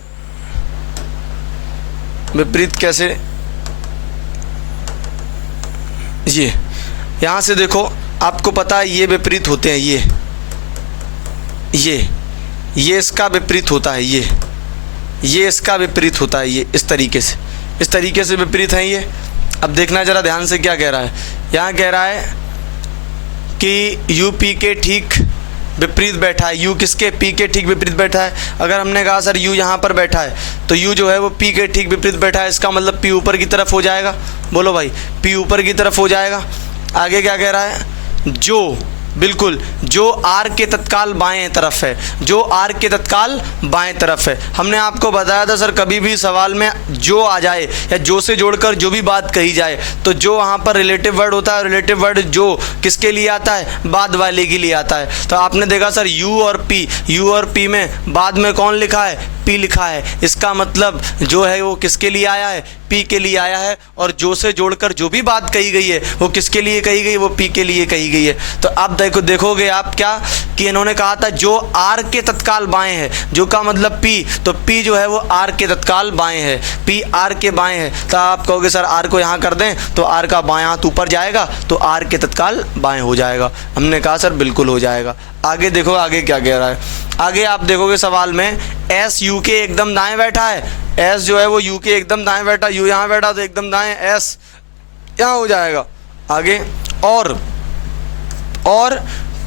विपरीत कैसे, ये यहाँ से देखो, आपको पता है ये विपरीत होते हैं, ये इसका विपरीत होता है, ये इसका विपरीत होता है, ये इस तरीके से विपरीत है ये। अब देखना जरा ध्यान से क्या कह रहा है, यहाँ कह रहा है कि यूपी के ठीक विपरीत बैठा है। यू किसके, पी के ठीक विपरीत बैठा है। अगर हमने कहा सर यू यहाँ पर बैठा है, तो यू जो है वो पी के ठीक विपरीत बैठा है, इसका मतलब पी ऊपर की तरफ हो जाएगा। बोलो भाई, पी ऊपर की तरफ हो जाएगा। आगे क्या कह रहा है, जो बिल्कुल जो आर के तत्काल बाएं तरफ है, जो आर के तत्काल बाएं तरफ है। हमने आपको बताया था सर, कभी भी सवाल में जो आ जाए या जो से जोड़कर जो भी बात कही जाए, तो जो वहाँ पर रिलेटिव वर्ड होता है, रिलेटिव वर्ड जो किसके लिए आता है, बाद वाले के लिए आता है। तो आपने देखा सर यू और पी में बाद में कौन लिखा है, पी लिखा है, इसका मतलब जो है वो किसके लिए आया है, पी के लिए आया है। और जो से जोड़कर जो भी बात कही गई है वो किसके लिए कही गई, वो पी के लिए कही गई है। तो अब देखोगे आप क्या कि इन्होंने कहा था जो आर के तत्काल बाएं है, जो का मतलब पी, तो पी जो है वो आर के तत्काल बाएं है, पी आर के बाएं है। तो आप कहोगे सर आर को यहाँ कर दें तो आर का बायां हाथ ऊपर जाएगा तो आर के तत्काल बाएं हो जाएगा। हमने कहा सर बिल्कुल हो जाएगा। आगे देखो आगे क्या कह रहा है। आगे आप देखोगे सवाल में एस यू के एकदम दाएं बैठा है, एस जो है वो यू के एकदम दाएं बैठा, यू यहाँ बैठा तो एकदम दाएं एस यहाँ हो जाएगा। आगे और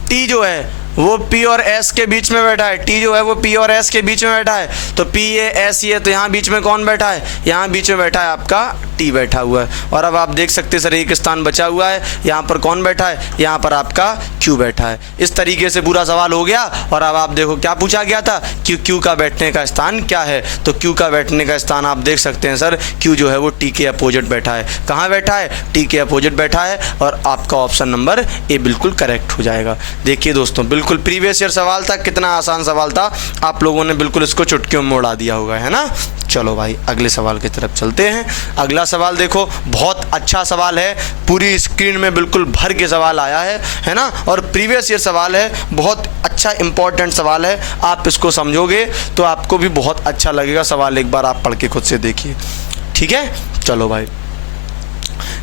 टी जो है वो पी और एस के बीच में बैठा है, टी जो है वो पी और एस के बीच में बैठा है। तो पी ये एस ये, तो यहाँ बीच में कौन बैठा है, यहाँ बीच में बैठा है आपका टी बैठा हुआ है। और अब आप देख सकते हैं सर एक स्थान बचा हुआ है, यहाँ पर कौन बैठा है, यहाँ पर आपका क्यू बैठा है। इस तरीके से पूरा सवाल हो गया। और अब आप देखो क्या पूछा गया था कि क्यू का बैठने का स्थान क्या है। तो क्यू का बैठने का स्थान आप देख सकते हैं सर, क्यू जो है वो टी के अपोजिट बैठा है। कहाँ बैठा है, टी के अपोजिट बैठा है। और आपका ऑप्शन नंबर ए बिल्कुल करेक्ट हो जाएगा। देखिए दोस्तों बिल्कुल प्रीवियस ईयर सवाल था, कितना आसान सवाल था, आप लोगों ने बिल्कुल इसको चुटकियों में उड़ा दिया होगा, है ना। चलो भाई अगले सवाल की तरफ चलते हैं। अगला सवाल देखो बहुत अच्छा सवाल है, पूरी स्क्रीन में बिल्कुल भर के सवाल आया है ना। और प्रीवियस ईयर सवाल है, बहुत अच्छा इंपॉर्टेंट सवाल है। आप इसको समझोगे तो आपको भी बहुत अच्छा लगेगा सवाल, एक बार आप पढ़ के खुद से देखिए, ठीक है। चलो भाई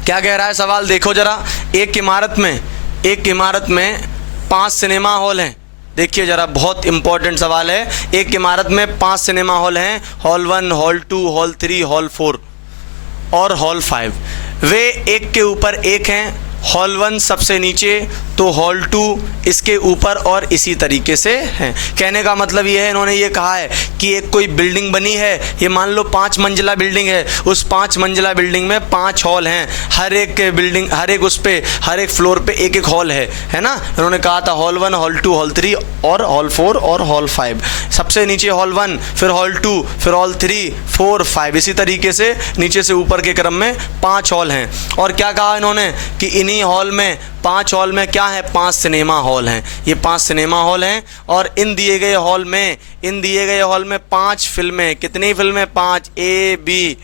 क्या कह रहा है सवाल देखो जरा। एक इमारत में 5 सिनेमा हॉल हैं। देखिए ज़रा बहुत इंपॉर्टेंट सवाल है। एक इमारत में 5 सिनेमा हॉल हैं, हॉल 1, हॉल 2, हॉल 3, हॉल 4 और हॉल 5। वे एक के ऊपर एक हैं। हॉल 1 सबसे नीचे, तो हॉल 2 इसके ऊपर और इसी तरीके से हैं। कहने का मतलब ये है, इन्होंने ये कहा है कि एक कोई बिल्डिंग बनी है, ये मान लो 5 मंजिला बिल्डिंग है, उस 5 मंजिला बिल्डिंग में 5 हॉल हैं। हर एक उस पे हर एक फ्लोर पे एक एक हॉल है ना। इन्होंने कहा था हॉल 1, हॉल 2, हॉल 3 और हॉल 4 और हॉल 5। सबसे नीचे हॉल 1, फिर हॉल 2, फिर हॉल 3, 4, 5, इसी तरीके से नीचे से ऊपर के क्रम में 5 हॉल हैं। और क्या कहा इन्होंने कि इन्हीं हॉल में 5 हॉल में क्या है, 5 सिनेमा हॉल हैं। ये 5 सिनेमा हॉल हैं और इन दिए गए हॉल में 5 फिल्में, कितनी फिल्में, 5 A, B,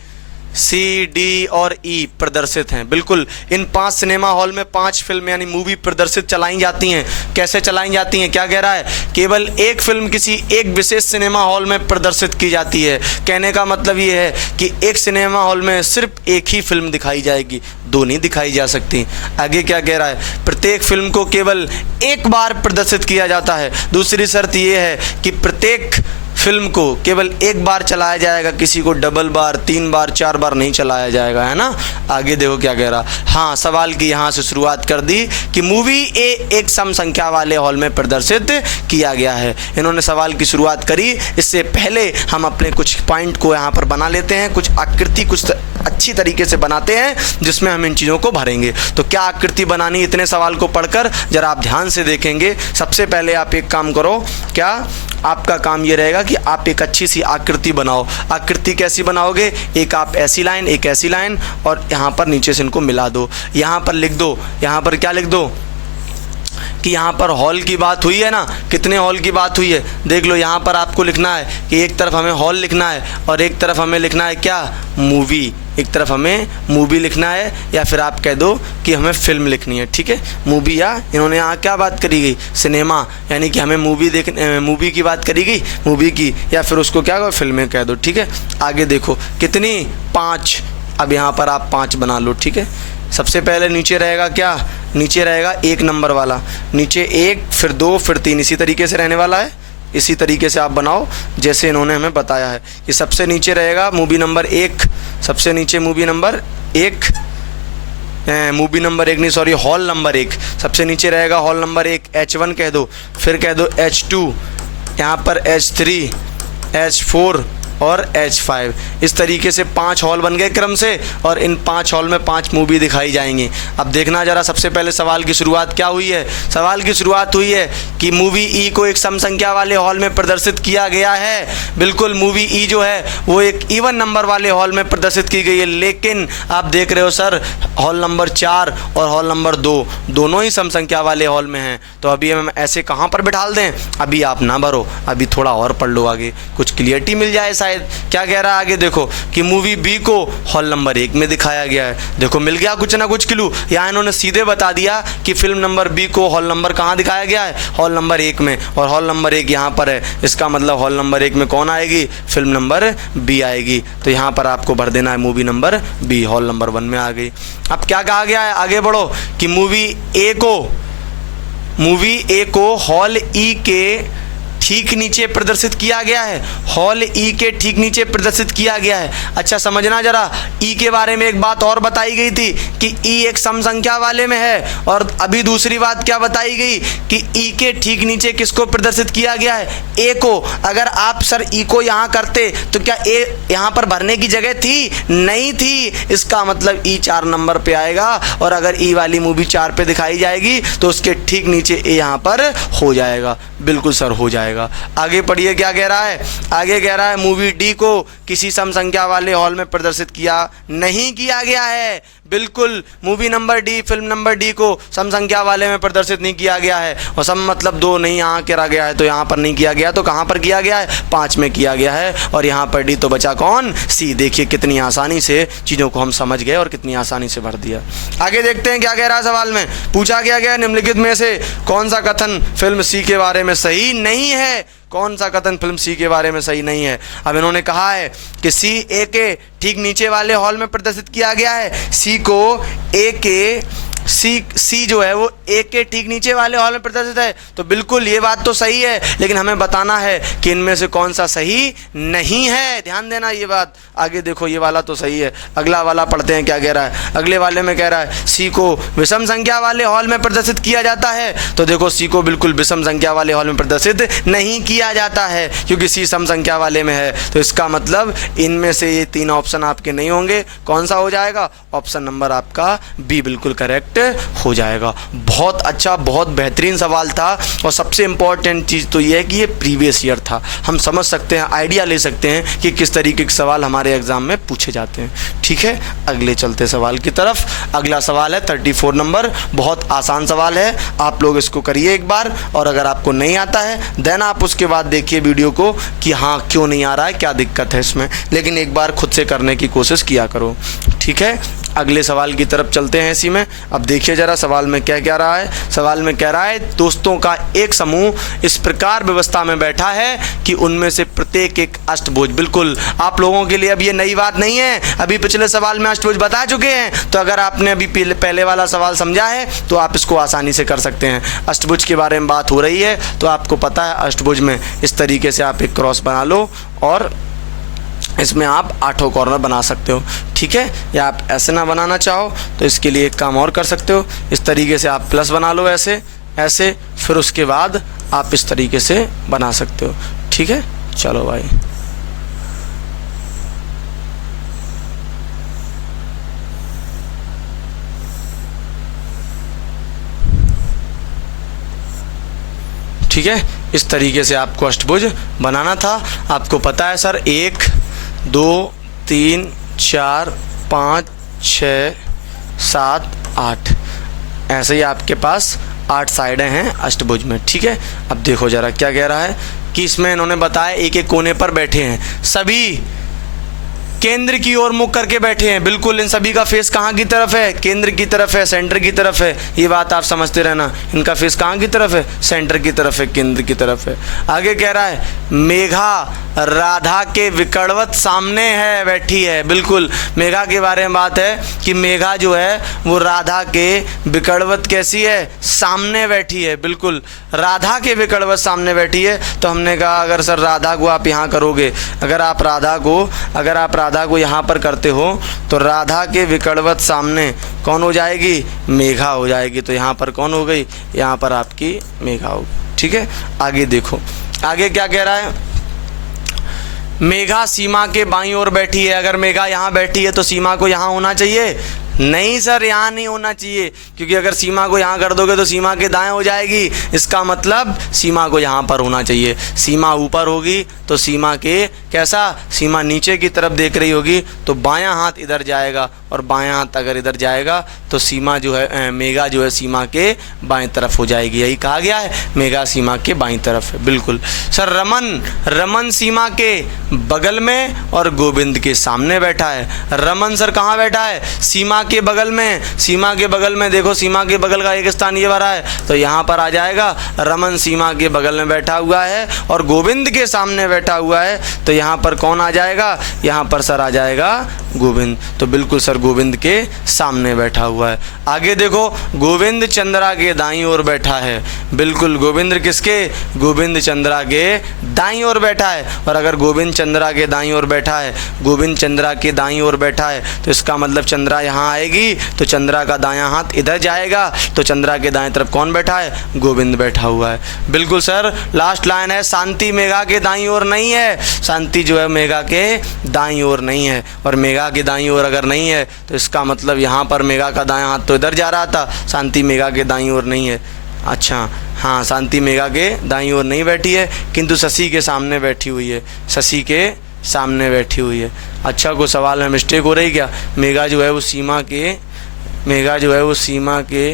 C, D और E प्रदर्शित हैं। बिल्कुल इन 5 सिनेमा हॉल में 5 फिल्में यानी मूवी प्रदर्शित चलाई जाती हैं। कैसे चलाई जाती हैं, क्या कह रहा है, केवल एक फिल्म किसी एक विशेष सिनेमा हॉल में प्रदर्शित की जाती है। कहने का मतलब ये है कि एक सिनेमा हॉल में सिर्फ एक ही फिल्म दिखाई जाएगी, 2 नहीं दिखाई जा सकती। आगे क्या कह रहा है, प्रत्येक फिल्म को केवल एक बार प्रदर्शित किया जाता है। दूसरी शर्त ये है कि प्रत्येक फिल्म को केवल एक बार चलाया जाएगा, किसी को डबल बार, 3 बार, 4 बार नहीं चलाया जाएगा, है ना। आगे देखो क्या कह रहा। हाँ, सवाल की यहाँ से शुरुआत कर दी कि मूवी ए एक सम संख्या वाले हॉल में प्रदर्शित किया गया है। इन्होंने सवाल की शुरुआत करी। इससे पहले हम अपने कुछ पॉइंट को यहाँ पर बना लेते हैं, कुछ आकृति कुछ अच्छी तरीके से बनाते हैं जिसमें हम इन चीज़ों को भरेंगे। तो क्या आकृति बनानी, इतने सवाल को पढ़कर जरा आप ध्यान से देखेंगे। सबसे पहले आप एक काम करो, क्या आपका काम ये रहेगा कि आप एक अच्छी सी आकृति बनाओ। आकृति कैसी बनाओगे, एक आप ऐसी लाइन, एक ऐसी लाइन और यहाँ पर नीचे से इनको मिला दो। यहाँ पर लिख दो, यहाँ पर क्या लिख दो कि यहाँ पर हॉल की बात हुई है ना, कितने हॉल की बात हुई है, देख लो। यहाँ पर आपको लिखना है कि एक तरफ हमें हॉल लिखना है और एक तरफ हमें लिखना है क्या, मूवी। एक तरफ हमें मूवी लिखना है या फिर आप कह दो कि हमें फिल्म लिखनी है, ठीक है। मूवी, या इन्होंने यहाँ क्या बात करी गई, सिनेमा, यानी कि हमें मूवी की बात करी गई, मूवी की, या फिर उसको क्या कहो, फिल्में कह दो, ठीक है। आगे देखो कितनी, 5। अब यहाँ पर आप 5 बना लो, ठीक है। सबसे पहले नीचे रहेगा क्या, नीचे रहेगा 1 नंबर वाला, नीचे 1, फिर 2, फिर 3, इसी तरीके से रहने वाला है। इसी तरीके से आप बनाओ जैसे इन्होंने हमें बताया है कि सबसे नीचे रहेगा मूवी नंबर 1, सबसे नीचे मूवी नंबर 1, मूवी नंबर 1 नहीं सॉरी, हॉल नंबर 1, सबसे नीचे रहेगा हॉल नंबर 1, H1 कह दो, फिर कह दो H2, यहाँ पर H3, H4, और H5। इस तरीके से 5 हॉल बन गए क्रम से, और इन 5 हॉल में 5 मूवी दिखाई जाएंगी। अब देखना ज़रा, सबसे पहले सवाल की शुरुआत क्या हुई है। सवाल की शुरुआत हुई है कि मूवी ई को एक सम संख्या वाले हॉल में प्रदर्शित किया गया है। बिल्कुल, मूवी ई जो है वो एक इवन नंबर वाले हॉल में प्रदर्शित की गई है, लेकिन आप देख रहे हो सर हॉल नंबर 4 और हॉल नंबर 2 दोनों ही सम संख्या वाले हॉल में हैं। तो अभी हम ऐसे कहाँ पर बिठाल दें? अभी आप ना भरो, अभी थोड़ा और पढ़ लो, आगे कुछ क्लियरिटी मिल जाए शायद। क्या कह रहा है आगे देखो कि मूवी बी को हॉल नंबर 1 में दिखाया गया है। देखो मिल गया कुछ ना कुछ क्लू। यहाँ इन्होंने सीधे बता दिया कि फिल्म नंबर बी को हॉल नंबर कहाँ दिखाया गया है, हॉल नंबर 1 में, और हॉल नंबर 1 यहाँ पर है। इसका मतलब हॉल नंबर 1 में कौन आएगी? फिल्म नंबर बी आएगी। तो यहाँ पर आपको भर देना है movie number B, hall number 1 में आ गई। अब क्या कहा गया है, आगे बढ़ो कि मूवी ए को हॉल ई के ठीक नीचे प्रदर्शित किया गया है। हॉल ई के ठीक नीचे प्रदर्शित किया गया है। अच्छा समझना जरा, ई के बारे में एक बात और बताई गई थी कि ई एक सम संख्या वाले में है, और अभी दूसरी बात क्या बताई गई कि ई के ठीक नीचे किसको प्रदर्शित किया गया है? ए को। अगर आप सर ई को यहाँ करते तो क्या ए यहाँ पर भरने की जगह थी? नहीं थी। इसका मतलब ई 4 नंबर पे आएगा, और अगर ई वाली मूवी 4 पे दिखाई जाएगी तो उसके ठीक नीचे ए यहाँ पर हो जाएगा। बिल्कुल सर हो जाएगा। आगे पढ़िए क्या कह रहा है। आगे कह रहा है मूवी डी को किसी सम संख्या वाले हॉल में प्रदर्शित नहीं किया गया है। बिल्कुल, movie number D, film number D को सम संख्या वाले में प्रदर्शित नहीं किया गया है। और सम मतलब 2 नहीं, यहाँ करा गया है तो यहाँ पर नहीं किया गया, तो कहाँ पर किया गया है? 5 में किया गया है। और यहाँ पर डी तो बचा कौन? सी। देखिए कितनी आसानी से चीज़ों को हम समझ गए और कितनी आसानी से भर दिया। आगे देखते हैं क्या कह रहा है। सवाल में पूछा गया निम्नलिखित में से कौन सा कथन फिल्म सी के बारे में सही नहीं है? कौन सा कथन फिल्म सी के बारे में सही नहीं है? अब इन्होंने कहा है कि सी ए के ठीक नीचे वाले हॉल में प्रदर्शित किया गया है। सी को ए के सी जो है वो ए के ठीक नीचे वाले हॉल में प्रदर्शित है। तो बिल्कुल ये बात तो सही है, लेकिन हमें बताना है कि इनमें से कौन सा सही नहीं है। ध्यान देना ये बात। आगे देखो ये वाला तो सही है। अगला वाला पढ़ते हैं क्या कह रहा है। अगले वाले में कह रहा है सी को विषम संख्या वाले हॉल में प्रदर्शित किया जाता है। तो देखो सी को बिल्कुल विषम संख्या वाले हॉल में प्रदर्शित नहीं किया जाता है, क्योंकि सी सम संख्या वाले में है। तो इसका मतलब इनमें से ये 3 ऑप्शन आपके नहीं होंगे। कौन सा हो जाएगा? ऑप्शन नंबर आपका बी बिल्कुल करेक्ट हो जाएगा। बहुत अच्छा, बहुत बेहतरीन सवाल था। और सबसे इंपॉर्टेंट चीज़ तो ये है कि ये प्रीवियस ईयर था। हम समझ सकते हैं, आइडिया ले सकते हैं कि किस तरीके के सवाल हमारे एग्जाम में पूछे जाते हैं। ठीक है, अगले चलते सवाल की तरफ। अगला सवाल है 34 नंबर। बहुत आसान सवाल है, आप लोग इसको करिए एक बार, और अगर आपको नहीं आता है देन आप उसके बाद देखिए वीडियो को कि हाँ क्यों नहीं आ रहा है, क्या दिक्कत है इसमें। लेकिन एक बार खुद से करने की कोशिश किया करो। ठीक है, अगले सवाल की तरफ चलते हैं। इसी में अब देखिए जरा सवाल में क्या कह रहा है। सवाल में कह रहा है दोस्तों का एक समूह इस प्रकार व्यवस्था में बैठा है कि उनमें से प्रत्येक एक अष्टभुज। बिल्कुल आप लोगों के लिए अब ये नई बात नहीं है, अभी पिछले सवाल में अष्टभुज बता चुके हैं। तो अगर आपने अभी पहले वाला सवाल समझा है तो आप इसको आसानी से कर सकते हैं। अष्टभुज के बारे में बात हो रही है तो आपको पता है अष्टभुज में इस तरीके से आप एक क्रॉस बना लो और इसमें आप 8 कॉर्नर बना सकते हो। ठीक है, या आप ऐसे ना बनाना चाहो तो इसके लिए एक काम और कर सकते हो। इस तरीके से आप प्लस बना लो ऐसे ऐसे, फिर उसके बाद आप इस तरीके से बना सकते हो। ठीक है, चलो भाई। ठीक है, इस तरीके से आपको अष्टभुज बनाना था। आपको पता है सर 1 2 3 4 5 6 7 8 ऐसे ही आपके पास 8 साइडें हैं अष्टभुज में। ठीक है, अब देखो ज़रा क्या कह रहा है कि इसमें इन्होंने बताया एक एक कोने पर बैठे हैं, सभी केंद्र की ओर मुख करके बैठे हैं। बिल्कुल इन सभी का फेस कहाँ की तरफ है? केंद्र की तरफ है, सेंटर की तरफ है। ये बात आप समझते रहना। इनका फेस कहाँ की तरफ है? सेंटर की तरफ है, केंद्र की तरफ है। आगे कह रहा है मेघा राधा के विकटवत सामने है, बैठी है। बिल्कुल मेघा के बारे में बात है कि मेघा जो है वो राधा के विकटवत कैसी है? सामने बैठी है। बिल्कुल राधा के विकटवत सामने बैठी है। तो हमने कहा अगर सर राधा को आप यहाँ करोगे, अगर आप राधा को यहाँ पर करते हो तो राधा के विकटवत सामने कौन हो जाएगी? मेघा हो जाएगी। तो यहाँ पर कौन हो गई? यहाँ पर आपकी मेघा होगी। ठीक है, आगे देखो आगे क्या कह रहा है मेघा सीमा के बाईं ओर बैठी है। अगर मेघा यहाँ बैठी है तो सीमा को यहाँ होना चाहिए? नहीं सर, यहाँ नहीं होना चाहिए, क्योंकि अगर सीमा को यहाँ कर दोगे तो सीमा के दाएं हो जाएगी। इसका मतलब सीमा को यहाँ पर होना चाहिए। सीमा ऊपर होगी तो सीमा के कैसा, सीमा नीचे की तरफ देख रही होगी तो बायां हाथ इधर जाएगा, और बायां हाथ अगर इधर जाएगा तो सीमा जो है, मेघा जो है सीमा के बाएं तरफ हो जाएगी। यही कहा गया है, मेघा सीमा के बाईं तरफ है। बिल्कुल सर। रमन सीमा के बगल में और गोविंद के सामने बैठा है। रमन सर कहाँ बैठा है? सीमा के बगल में। सीमा के बगल में देखो, सीमा के बगल का एक स्थान ये भरा है तो यहाँ पर आ जाएगा। रमन सीमा के बगल में बैठा हुआ है और गोविंद के सामने बैठा हुआ है तो यहाँ पर कौन आ जाएगा? यहाँ पर सर आ जाएगा गोविंद। तो बिल्कुल सर गोविंद के सामने बैठा हुआ है। आगे देखो, गोविंद चंद्रा के दाईं ओर बैठा है। बिल्कुल, गोविंद किसके? गोविंद चंद्रा के दाईं ओर बैठा है। और अगर गोविंद चंद्रा के दाईं ओर बैठा है, गोविंद चंद्रा के दाईं ओर बैठा है तो इसका मतलब चंद्रा यहाँ आएगी तो चंद्रा का दायां हाथ इधर जाएगा तो चंद्रा के दाएं तरफ कौन बैठा है? गोविंद बैठा हुआ है। बिल्कुल सर। लास्ट लाइन है, शांति मेघा के दाईं ओर नहीं है। शांति जो है मेघा के दाईं ओर नहीं है, और मेघा के दाईं ओर अगर नहीं है तो इसका मतलब यहाँ पर मेघा का दायां हाथ तो इधर जा रहा था, शांति मेघा के दाईं ओर नहीं है। अच्छा हाँ, शांति मेघा के दाईं ओर नहीं बैठी है, किंतु शशि के सामने बैठी हुई है। शशि के सामने बैठी हुई है। अच्छा, कोई सवाल में मिस्टेक हो रही क्या? मेघा जो है वो सीमा के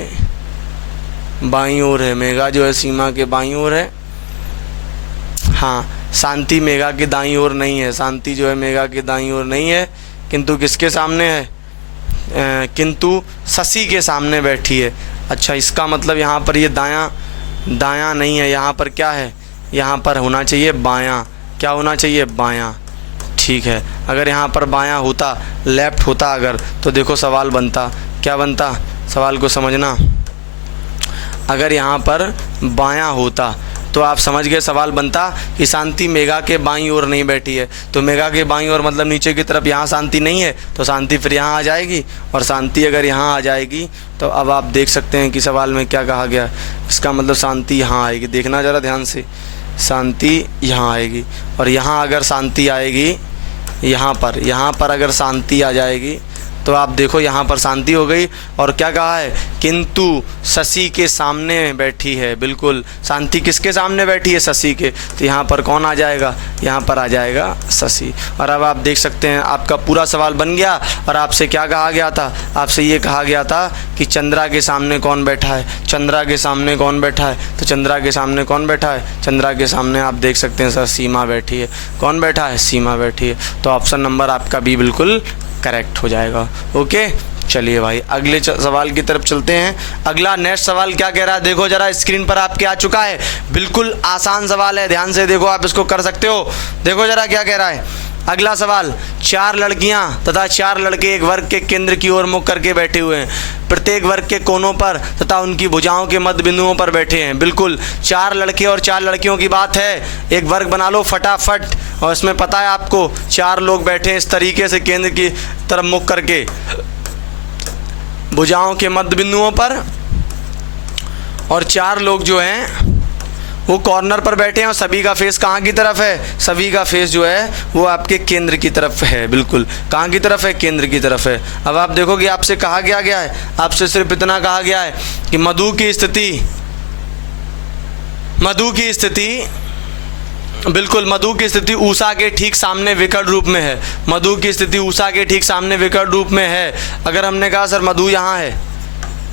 बाईं ओर है। मेघा जो है सीमा के बाईं ओर है। हाँ, शांति मेघा के दाईं ओर नहीं है। शांति जो है मेघा के दाईं ओर नहीं है, किंतु किसके सामने है? किंतु शशि के सामने बैठी है। अच्छा, इसका मतलब यहाँ पर ये दायां नहीं है, यहाँ पर क्या है? यहाँ पर होना चाहिए बायां। क्या होना चाहिए? बायां। ठीक है, अगर यहाँ पर बायां होता, लेफ्ट होता अगर, तो देखो सवाल बनता, क्या बनता? सवाल को समझना। अगर यहाँ पर बायां होता तो आप समझ गए सवाल बनता कि शांति मेघा के बाईं ओर नहीं बैठी है। तो मेघा के बाईं ओर मतलब नीचे की तरफ, यहाँ शांति नहीं है तो शांति फिर यहाँ आ जाएगी, और शांति अगर यहाँ आ जाएगी तो अब आप देख सकते हैं कि सवाल में क्या कहा गया। इसका मतलब शांति यहाँ आएगी। देखना ज़रा ध्यान से, शांति यहाँ आएगी, और यहाँ अगर शांति आएगी, यहाँ पर अगर शांति आ जाएगी तो आप देखो यहाँ पर शांति हो गई, और क्या कहा है? किंतु शशि के सामने बैठी है। बिल्कुल, शांति किसके सामने बैठी है? शशि के। तो यहाँ पर कौन आ जाएगा? यहाँ पर आ जाएगा शशि। और अब आप देख सकते हैं आपका पूरा सवाल बन गया। और आपसे क्या कहा गया था? आपसे ये कहा गया था कि चंद्रा के सामने कौन बैठा है? चंद्रा के सामने कौन बैठा है? तो चंद्रा के सामने कौन बैठा है? चंद्रा के सामने आप देख सकते हैं सर सीमा बैठी है। कौन बैठा है? सीमा बैठी है। तो ऑप्शन नंबर आपका बी बिल्कुल करेक्ट हो जाएगा। ओके, चलिए भाई अगले सवाल की तरफ चलते हैं। अगला नेक्स्ट सवाल क्या कह रहा है? देखो जरा, स्क्रीन पर आपके आ चुका है। बिल्कुल आसान सवाल है, ध्यान से देखो, आप इसको कर सकते हो। देखो जरा क्या कह रहा है अगला सवाल। 4 लड़कियां तथा 4 लड़के एक वर्ग के केंद्र की ओर मुख करके बैठे हुए हैं। प्रत्येक वर्ग के कोनों पर तथा उनकी भुजाओं के मध्य बिंदुओं पर बैठे हैं। बिल्कुल 4 लड़के और 4 लड़कियों की बात है। एक वर्ग बना लो फटाफट, और इसमें पता है आपको 4 लोग बैठे हैं इस तरीके से केंद्र की तरफ मुख करके, भुजाओं के मध्य बिंदुओं पर, और 4 लोग जो हैं वो कॉर्नर पर बैठे हैं, और सभी का फेस कहाँ की तरफ है? सभी का फेस जो है वो आपके केंद्र की तरफ है। बिल्कुल कहाँ की तरफ है? केंद्र की तरफ है। अब आप देखोगे आपसे कहा क्या गया है? आपसे सिर्फ इतना कहा गया है कि मधु की स्थिति बिल्कुल मधु की स्थिति ऊषा के ठीक सामने विकट रूप में है। मधु की स्थिति ऊषा के ठीक सामने विकट रूप में है। अगर हमने कहा सर मधु यहाँ है,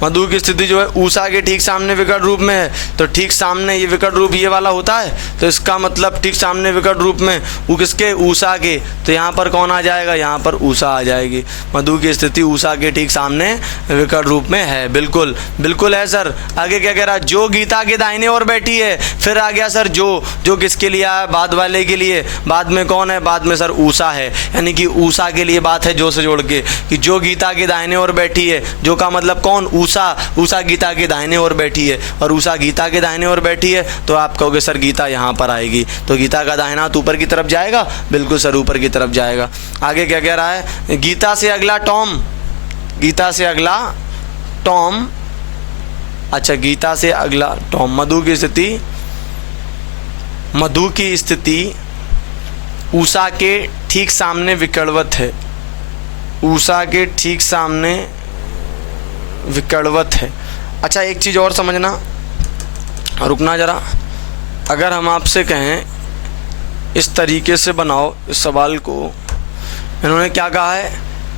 मधु की स्थिति जो है ऊषा के ठीक सामने विकट रूप में है, तो ठीक सामने ये विकट रूप ये वाला होता है, तो इसका मतलब ठीक सामने विकट रूप में वो किसके? ऊषा के। तो यहाँ पर कौन आ जाएगा? यहाँ पर ऊषा आ जाएगी। मधु की स्थिति ऊषा के ठीक सामने विकट रूप में है। बिल्कुल बिल्कुल है सर। आगे क्या कह रहा है? जो गीता के दाहिने ओर बैठी है। फिर आ गया सर जो किसके लिए आया? बाद वाले के लिए। बाद में कौन है? बाद में सर ऊषा है, यानी कि ऊषा के लिए बात है जो से जोड़ के, कि जो गीता के दाहिने ओर बैठी है। जो का मतलब कौन? ऊषा गीता के दाहिने ओर बैठी है, और ऊषा गीता के दाहिने ओर बैठी है, तो आप कहोगे सर गीता यहाँ पर आएगी, तो गीता का दाहिना हाथ ऊपर की तरफ जाएगा। बिल्कुल सर ऊपर की तरफ जाएगा। आगे क्या कह रहा है? गीता से अगला टॉम। गीता से अगला टॉम। अच्छा, गीता से अगला टॉम। मधु की स्थिति ऊषा के ठीक सामने विकर्णवत है। ऊषा के ठीक सामने विकर्णवत है। अच्छा, एक चीज़ और समझना, रुकना ज़रा। अगर हम आपसे कहें इस तरीके से बनाओ इस सवाल को, इन्होंने क्या कहा है,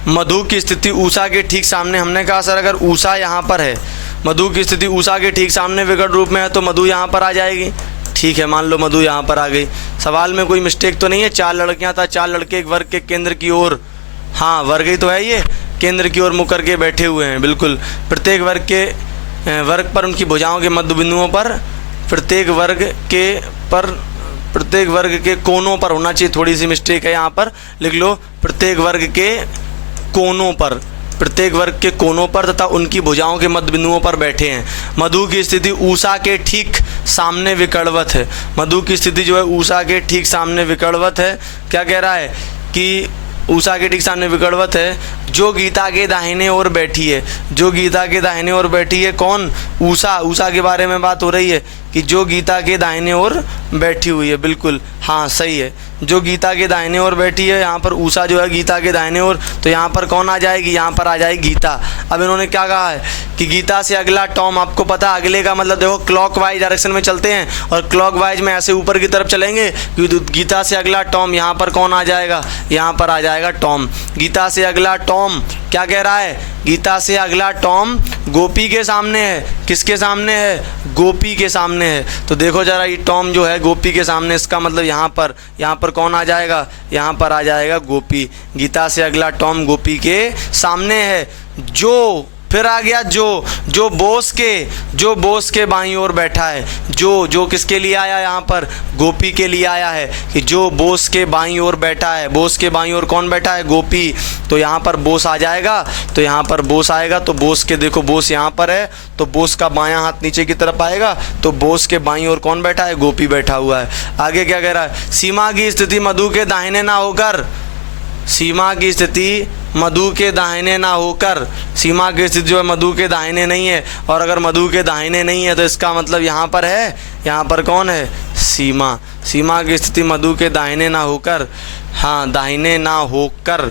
मधु की स्थिति ऊषा के ठीक सामने। हमने कहा सर अगर ऊषा यहाँ पर है, मधु की स्थिति ऊषा के ठीक सामने विकर्ण रूप में है, तो मधु यहाँ पर आ जाएगी। ठीक है, मान लो मधु यहाँ पर आ गई। सवाल में कोई मिस्टेक तो नहीं है? 4 लड़कियाँ था, 4 लड़के एक वर्ग के केंद्र की ओर, हाँ वर्ग ही तो है ये, केंद्र की ओर मुख करके बैठे हुए हैं। बिल्कुल, प्रत्येक वर्ग पर उनकी भुजाओं के मध्य बिंदुओं पर, प्रत्येक वर्ग के कोनों पर होना चाहिए, थोड़ी सी मिस्टेक है यहाँ पर, लिख लो प्रत्येक वर्ग के कोनों पर, प्रत्येक वर्ग के कोनों पर तथा उनकी भुजाओं के मध्य बिंदुओं पर बैठे हैं। मधु की स्थिति ऊषा के ठीक सामने विकर्णवत है। मधु की स्थिति जो है ऊषा के ठीक सामने विकर्णवत है। क्या कह रहा है कि ऊषा के ठीक सामने विकर्णवत है, जो गीता के दाहिने ओर बैठी है। जो गीता के दाहिने ओर बैठी है कौन? ऊषा। ऊषा के बारे में बात हो रही है कि जो गीता के दाहिने ओर बैठी हुई है। बिल्कुल, हाँ सही है, जो गीता के दाहिने ओर बैठी है। यहाँ पर ऊषा जो है गीता के दाहिने ओर, तो यहाँ पर कौन आ जाएगी? यहाँ पर आ जाएगी गीता। अब इन्होंने क्या कहा है कि गीता से अगला टॉम, आपको पता अगले का मतलब देखो क्लॉकवाइज डायरेक्शन में चलते हैं और क्लॉकवाइज में ऐसे ऊपर की तरफ चलेंगे। गीता से अगला टॉम, यहाँ पर कौन आ जाएगा? यहाँ पर आ जाएगा टॉम। गीता से अगला टॉम क्या कह रहा है? गीता से अगला टॉम गोपी के सामने है। किसके सामने है? गोपी के सामने है। तो देखो जरा, ये टॉम जो है गोपी के सामने, इसका मतलब यहाँ पर कौन आ जाएगा? यहाँ पर आ जाएगा गोपी। गीता से अगला टॉम गोपी के सामने है। जो फिर आ गया जो बोस के बाईं ओर बैठा है। जो किसके लिए आया? यहाँ पर गोपी के लिए आया है कि जो बोस के बाईं ओर बैठा है। बोस के बाईं ओर कौन बैठा है? गोपी। तो यहाँ पर बोस आ जाएगा, तो यहाँ पर बोस आएगा, तो बोस के देखो बोस यहाँ पर है, तो बोस का बायां हाथ नीचे की तरफ आएगा, तो बोस के बाईं ओर कौन बैठा है? गोपी बैठा हुआ है। आगे क्या कह रहा है? सीमा की स्थिति मधु के दाहिने ना होकर, सीमा की स्थिति मधु के दाहिने ना होकर, सीमा की स्थिति जो है मधु के दाहिने नहीं है। और अगर मधु के दाहिने नहीं है तो इसका मतलब यहाँ पर है, यहाँ पर कौन है? सीमा। सीमा की स्थिति मधु के दाहिने ना होकर, हाँ दाहिने ना होकर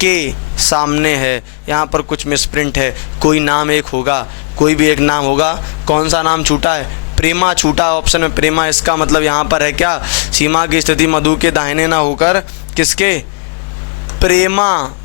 के सामने है। यहाँ पर कुछ मिसप्रिंट है, कोई नाम एक होगा, कोई भी एक नाम होगा। कौन सा नाम छूटा है? प्रेमा छूटा ऑप्शन में, प्रेमा। इसका मतलब यहाँ पर है क्या? सीमा की स्थिति मधु के दाहिने ना होकर किसके? प्रेमा,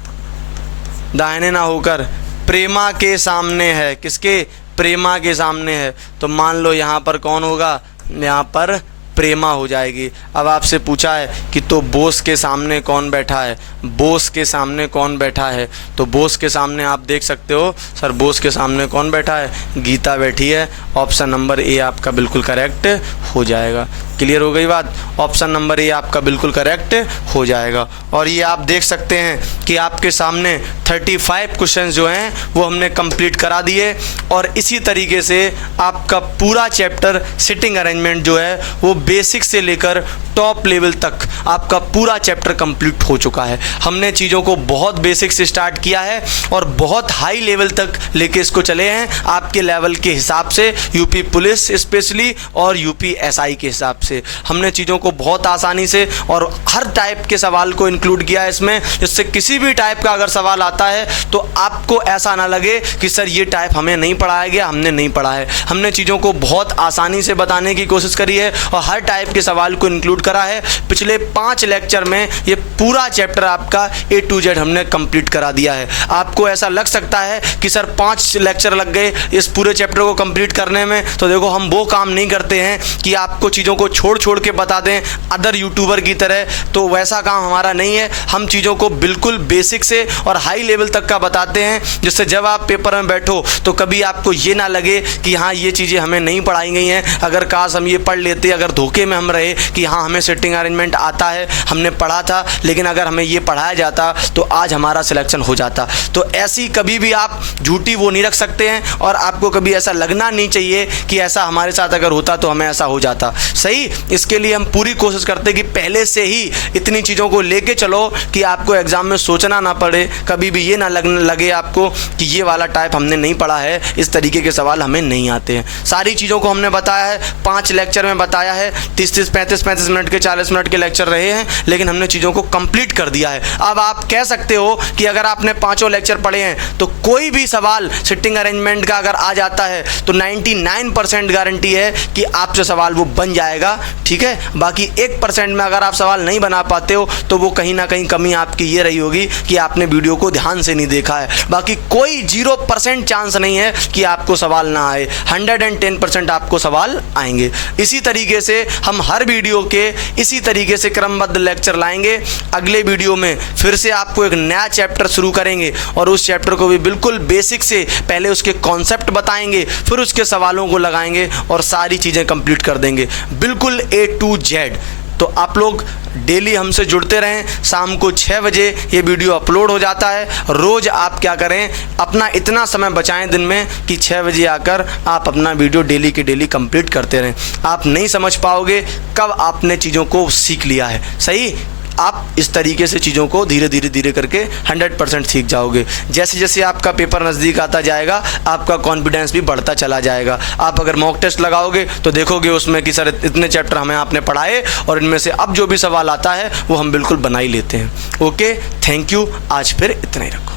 दाहिने ना होकर प्रेमा के सामने है। किसके? प्रेमा के सामने है। तो मान लो यहाँ पर कौन होगा? यहाँ पर प्रेमा हो जाएगी। अब आपसे पूछा है कि तो बोस के सामने कौन बैठा है? बोस के सामने कौन बैठा है? तो बोस के सामने आप देख सकते हो सर, बोस के सामने कौन बैठा है? गीता बैठी है। ऑप्शन नंबर ए आपका बिल्कुल करेक्ट हो जाएगा। क्लियर हो गई बात? ऑप्शन नंबर ए आपका बिल्कुल करेक्ट हो जाएगा। और ये आप देख सकते हैं कि आपके सामने 35 क्वेश्चन जो हैं वो हमने कंप्लीट करा दिए। और इसी तरीके से आपका पूरा चैप्टर सिटिंग अरेंजमेंट जो है वो बेसिक से लेकर टॉप लेवल तक आपका पूरा चैप्टर कंप्लीट हो चुका है। हमने चीज़ों को बहुत बेसिक से स्टार्ट किया है और बहुत हाई लेवल तक लेके इसको चले हैं, आपके लेवल के हिसाब से, यूपी पुलिस स्पेशली और यूपी एसआई के हिसाब से। हमने चीज़ों को बहुत आसानी से और हर टाइप के सवाल को इंक्लूड किया है इसमें, जिससे किसी भी टाइप का अगर सवाल आता है तो आपको ऐसा ना लगे कि सर ये टाइप हमें नहीं पढ़ाया गया, हमने नहीं पढ़ा है। हमने चीज़ों को बहुत आसानी से बताने की कोशिश करी है और हर टाइप के सवाल को इंक्लूड करा है। पिछले 5 लेक्चर में ये पूरा चैप्टर आपका A to Z हमने कंप्लीट करा दिया है। आपको ऐसा लग सकता है कि सर 5 लेक्चर लग गए इस पूरे चैप्टर को कंप्लीट करने में, तो देखो हम वो काम नहीं करते हैं कि आपको चीज़ों को छोड़ के बता दें अदर यूट्यूबर की तरह, तो वैसा काम हमारा नहीं है। हम चीज़ों को बिल्कुल बेसिक से और हाई लेवल तक का बताते हैं, जिससे जब आप पेपर में बैठो तो कभी आपको ये ना लगे कि हाँ ये चीज़ें हमें नहीं पढ़ाई गई हैं, अगर काश हम ये पढ़ लेते, अगर धोखे में हम रहे कि हाँ हमें सिटिंग अरेंजमेंट आता है, हमने पढ़ा था, लेकिन अगर हमें ये पढ़ाया जाता तो आज हमारा सिलेक्शन हो जाता। तो ऐसी कभी भी आप झूठी वो नहीं रख सकते हैं और आपको कभी ऐसा लगना नहीं चाहिए कि ऐसा हमारे साथ अगर होता तो हमें ऐसा हो जाता। सही? सही। इसके लिए हम पूरी कोशिश करते हैं कि पहले से ही इतनी चीज़ों को लेके चलो कि आपको एग्जाम में सोचना ना पड़े, कभी भी ये ना लगे आपको कि ये वाला टाइप हमने नहीं पढ़ा है, इस तरीके के सवाल हमें नहीं आते हैं। सारी चीज़ों को हमने बताया है, 5 लेक्चर में बताया है, 30-30, 35-35 मिनट के, 40 मिनट के लेक्चर रहे हैं, लेकिन हमने चीज़ों को कंप्लीट कर दिया है। अब आप कह सकते हो कि अगर आपने 5 लेक्चर पढ़े हैं तो कोई भी सवाल सिटिंग अरेंजमेंट का अगर आ जाता है तो 99% गारंटी है कि आपसे सवाल वो बन जाएगा, ठीक है। बाकी 1% में अगर आप सवाल नहीं बना पाते हो तो वो कहीं ना कहीं कमी आपकी ये रही होगी कि आपने वीडियो को ध्यान से नहीं देखा है। बाकी कोई 0% चांस नहीं है कि आपको सवाल ना आए, 110% आपको सवाल आएंगे। इसी तरीके से हम हर वीडियो के इसी तरीके से क्रमबद्ध लेक्चर लाएंगे। अगले वीडियो में फिर से आपको एक नया चैप्टर शुरू करेंगे और उस चैप्टर को भी बिल्कुल बेसिक से पहले उसके कॉन्सेप्ट बताएंगे, फिर उसके सवालों को लगाएंगे और सारी चीज़ें कंप्लीट कर देंगे बिल्कुल A to Z। तो आप लोग डेली हमसे जुड़ते रहें। शाम को 6 बजे ये वीडियो अपलोड हो जाता है। रोज़ आप क्या करें, अपना इतना समय बचाएं दिन में कि 6 बजे आकर आप अपना वीडियो डेली के डेली कंप्लीट करते रहें। आप नहीं समझ पाओगे कब आपने चीज़ों को सीख लिया है, सही। आप इस तरीके से चीज़ों को धीरे धीरे करके 100% सीख जाओगे। जैसे जैसे आपका पेपर नज़दीक आता जाएगा आपका कॉन्फिडेंस भी बढ़ता चला जाएगा। आप अगर मॉक टेस्ट लगाओगे तो देखोगे उसमें कि सर इतने चैप्टर हमें आपने पढ़ाए और इनमें से अब जो भी सवाल आता है वो हम बिल्कुल बना ही लेते हैं। Okay, thank you. आज फिर इतना ही रखो।